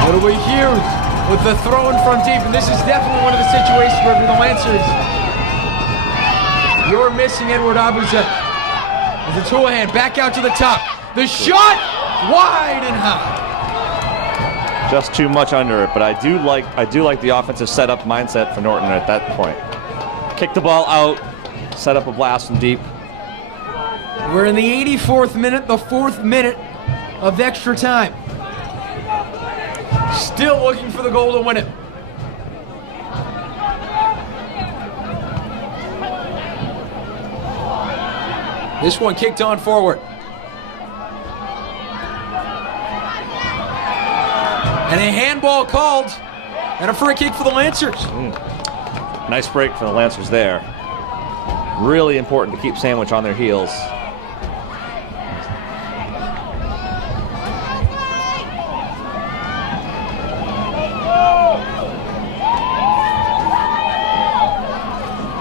It'll be Hughes with the throw in front deep, and this is definitely one of the situations where for the Lancers, you're missing Edward Abuza. As it's Houlihan back out to the top. The shot wide and high. Just too much under it, but I do like the offensive setup mindset for Norton at that point. Kick the ball out, set up a blast from deep. We're in the 84th minute, the 4th minute of extra time. Still looking for the goal to win it. This one kicked on forward. And a handball called, and a free kick for the Lancers. Nice break for the Lancers there. Really important to keep Sandwich on their heels.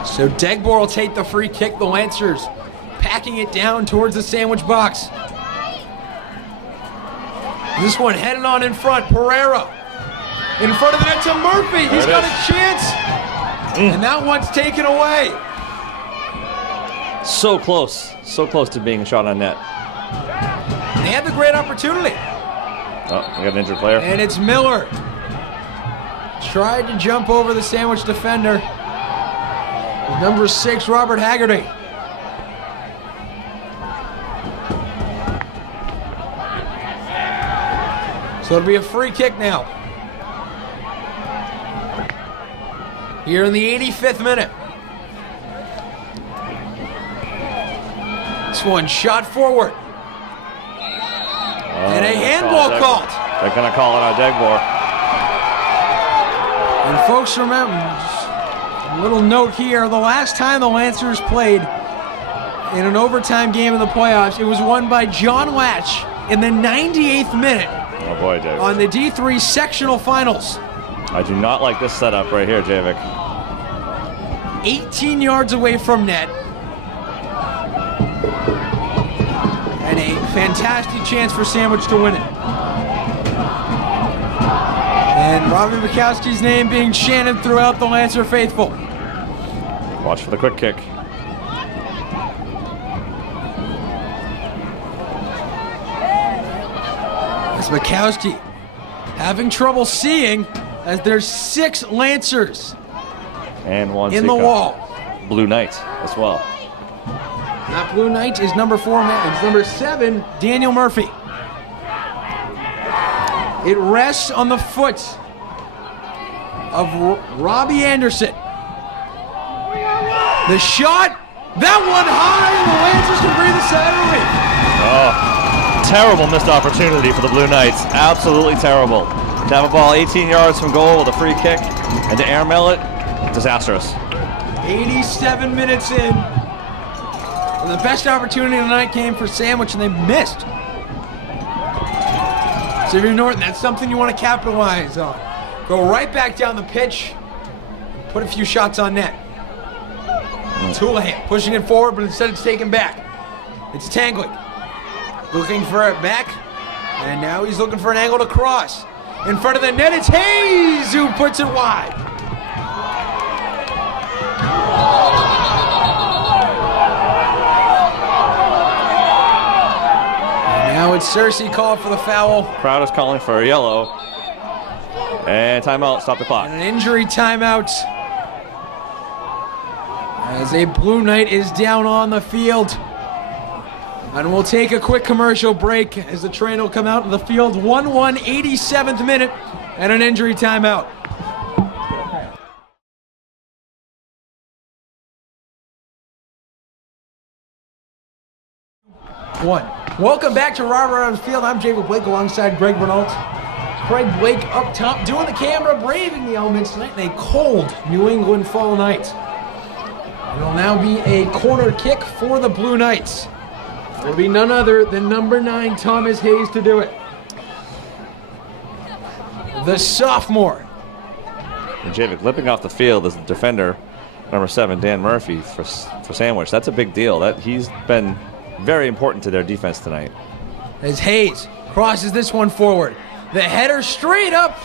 So Dagbor will take the free kick. The Lancers packing it down towards the sandwich box. This one headed on in front. Pereira in front of the net to Murphy. He's got a chance. And that one's taken away. So close to being shot on net. They had the great opportunity. Oh, we got an injured player. And it's Miller. Tried to jump over the sandwich defender. Number 6, Robert Haggerty. So it'll be a free kick now. Here in the 85th minute. This one shot forward. And a handball called. They're going to call it on Dagbor. And folks, remember, a little note here, the last time the Lancers played in an overtime game in the playoffs, it was won by John Latch in the 98th minute. Oh boy, Dave. On the D3 sectional finals. I do not like this setup right here, Javik. 18 yards away from net. And a fantastic chance for Sandwich to win it. And Robbie Bukowski's name being chanted throughout the Lancer faithful. Watch for the quick kick. As Bukowski having trouble seeing as there's 6 Lancers And one in the wall. Blue Knight as well. Not Blue Knight is number 4, it's number 7, Daniel Murphy. It rests on the foot of Robbie Anderson. The shot, that one high, and the Lancers can breathe a sigh of relief. Oh, terrible missed opportunity for the Blue Knights. Absolutely terrible. To have a ball 18 yards from goal with a free kick and to airmail it, disastrous. 87 minutes in. And the best opportunity tonight came for Sandwich, and they missed. Xavier Norton, that's something you want to capitalize on. Go right back down the pitch, put a few shots on net. Houlihan pushing it forward, but instead it's taken back. It's Tangling. Looking for it back, and now he's looking for an angle to cross. In front of the net, it's Hayes who puts it wide. And now it's Cersei called for the foul. Crowd is calling for a yellow. And timeout, stop the clock. And an injury timeout. As a Blue Knight is down on the field. And we'll take a quick commercial break as the train will come out of the field. 1-1, 87th minute, and an injury timeout. Welcome back to Robert on the Field. I'm Jacob Blake alongside Greg Renault. Craig Blake up top doing the camera, braving the elements tonight in a cold New England fall night. It'll now be a corner kick for the Blue Knights. It'll be none other than number 9, Thomas Hayes, to do it. The sophomore. And Javik limping off the field is the defender, number 7, Dan Murphy, for Sandwich. That's a big deal. That he's been very important to their defense tonight. As Hayes crosses this one forward. The header straight up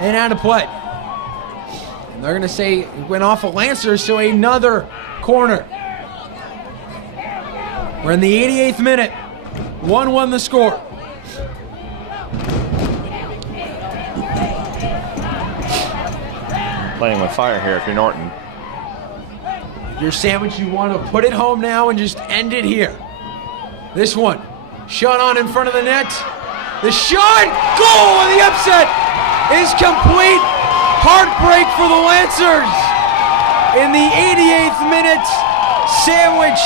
and out of play. And they're going to say it went off of Lancers, so another corner. We're in the 88th minute. 1-1 the score. Playing with fire here if you're Norton. If you're Sandwich, you want to put it home now and just end it here. This one, shot on in front of the net. The shot, goal, and the upset is complete. Heartbreak for the Lancers. In the 88th minute, Sandwich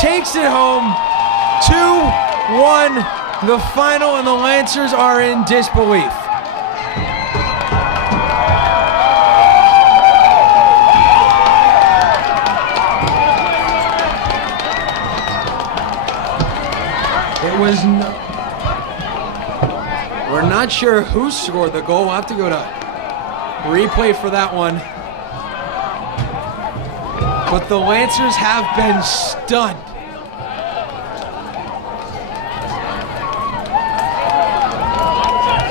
takes it home. 2-1 the final, and the Lancers are in disbelief. It was we're not sure who scored the goal. We'll have to go to replay for that one. But the Lancers have been stunned.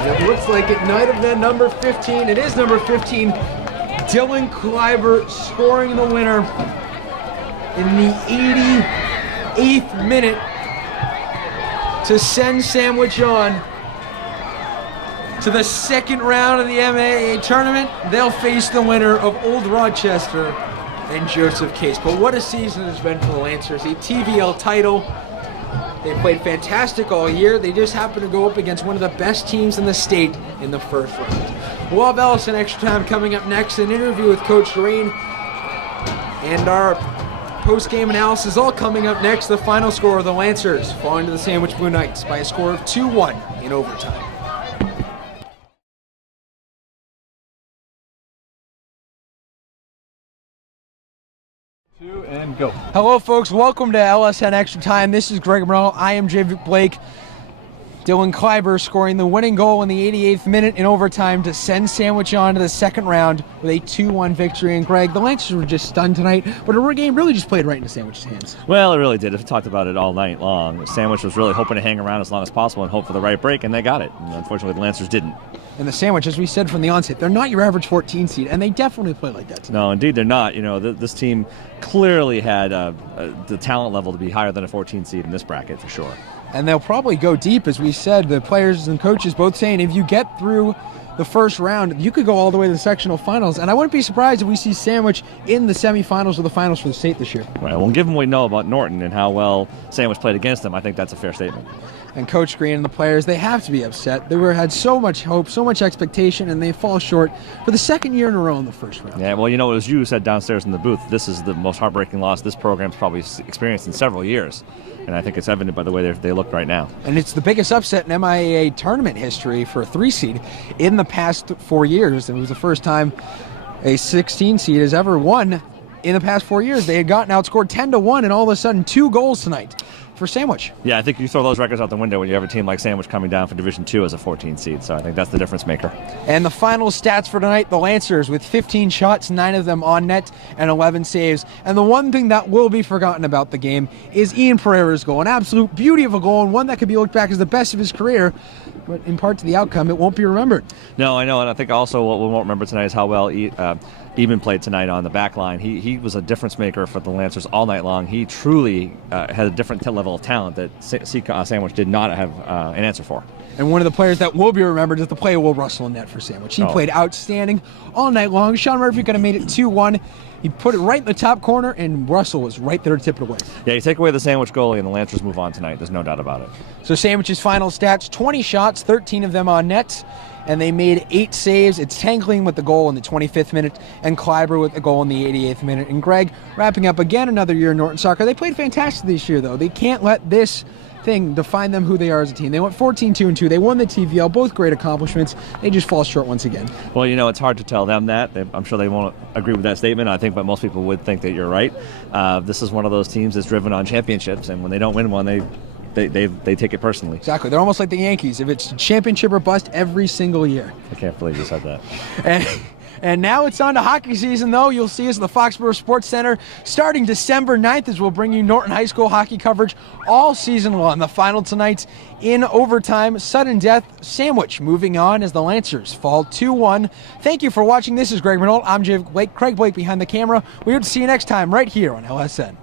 It looks like it might have been number 15. It is number 15. Dylan Kleiber scoring the winner in the 88th minute to send Sandwich on to the second round of the MAA tournament. They'll face the winner of Old Rochester and Joseph Case. But what a season it's been for the Lancers. A TVL title. They played fantastic all year. They just happened to go up against one of the best teams in the state in the first round. We'll have Ellison Extra Time coming up next. An interview with Coach Green. And our post-game analysis all coming up next. The final score of the Lancers falling to the Sandwich Blue Knights by a score of 2-1 in overtime. And go. Hello, folks. Welcome to LSN Extra Time. This is Greg Merrill. I am Javik Blake. Dylan Kleiber scoring the winning goal in the 88th minute in overtime to send Sandwich on to the second round with a 2-1 victory. And Greg, the Lancers were just stunned tonight, but our game really just played right into Sandwich's hands. Well, it really did. I've talked about it all night long. Sandwich was really hoping to hang around as long as possible and hope for the right break, and they got it. And unfortunately, the Lancers didn't. And the Sandwich, as we said from the onset, they're not your average 14 seed, and they definitely play like that tonight. No, indeed they're not. You know, this team clearly had the talent level to be higher than a 14 seed in this bracket for sure. And they'll probably go deep, as we said, the players and coaches both saying if you get through the first round, you could go all the way to the sectional finals. And I wouldn't be surprised if we see Sandwich in the semifinals or the finals for the state this year. Right. Well, given what we know about Norton and how well Sandwich played against them, I think that's a fair statement. And Coach Green and the players, they have to be upset. They had so much hope, so much expectation, and they fall short for the second year in a row in the first round. Yeah, well, you know, as you said downstairs in the booth, this is the most heartbreaking loss this program's probably experienced in several years. And I think it's evident by the way they look right now. And it's the biggest upset in MIAA tournament history for a 3-seed in the past 4 years. It was the first time a 16 seed has ever won in the past 4 years, they had gotten outscored 10-1, and all of a sudden 2 goals tonight for Sandwich. Yeah, I think you throw those records out the window when you have a team like Sandwich coming down for Division II as a 14 seed. So I think that's the difference maker. And the final stats for tonight, the Lancers with 15 shots, 9 of them on net, and 11 saves. And the one thing that will be forgotten about the game is Ian Pereira's goal. An absolute beauty of a goal, and one that could be looked back as the best of his career. But in part to the outcome, it won't be remembered. No, I know, and I think also what we won't remember tonight is how well Eben played tonight on the back line. He was a difference maker for the Lancers all night long. He truly had a different level of talent that Sandwich did not have an answer for. And one of the players that will be remembered is the play Will Russell in net for Sandwich. He played outstanding all night long. Sean Murphy could have made it 2-1. He put it right in the top corner, and Russell was right there to tip it away. Yeah, you take away the Sandwich goalie, and the Lancers move on tonight. There's no doubt about it. So Sandwich's final stats, 20 shots, 13 of them on net, and they made 8 saves. It's Tangling with the goal in the 25th minute, and Kleiber with the goal in the 88th minute. And Greg, wrapping up again another year in Norton soccer. They played fantastic this year, though. They can't let this thing define them who they are as a team. They went 14-2-2. They won the TVL, both great accomplishments. They just fall short once again. Well, it's hard to tell them that. I'm sure they won't agree with that statement. I think, but most people would think that you're right. This is one of those teams that's driven on championships, and when they don't win one, they take it personally. Exactly. They're almost like the Yankees. If it's championship or bust every single year. I can't believe you said that. And now it's on to hockey season, though. You'll see us at the Foxborough Sports Center starting December 9th as we'll bring you Norton High School hockey coverage all season long. The final tonight in overtime, sudden death, Sandwich moving on as the Lancers fall 2-1. Thank you for watching. This is Greg Renault. I'm Craig Blake behind the camera. We hope to see you next time right here on LSN.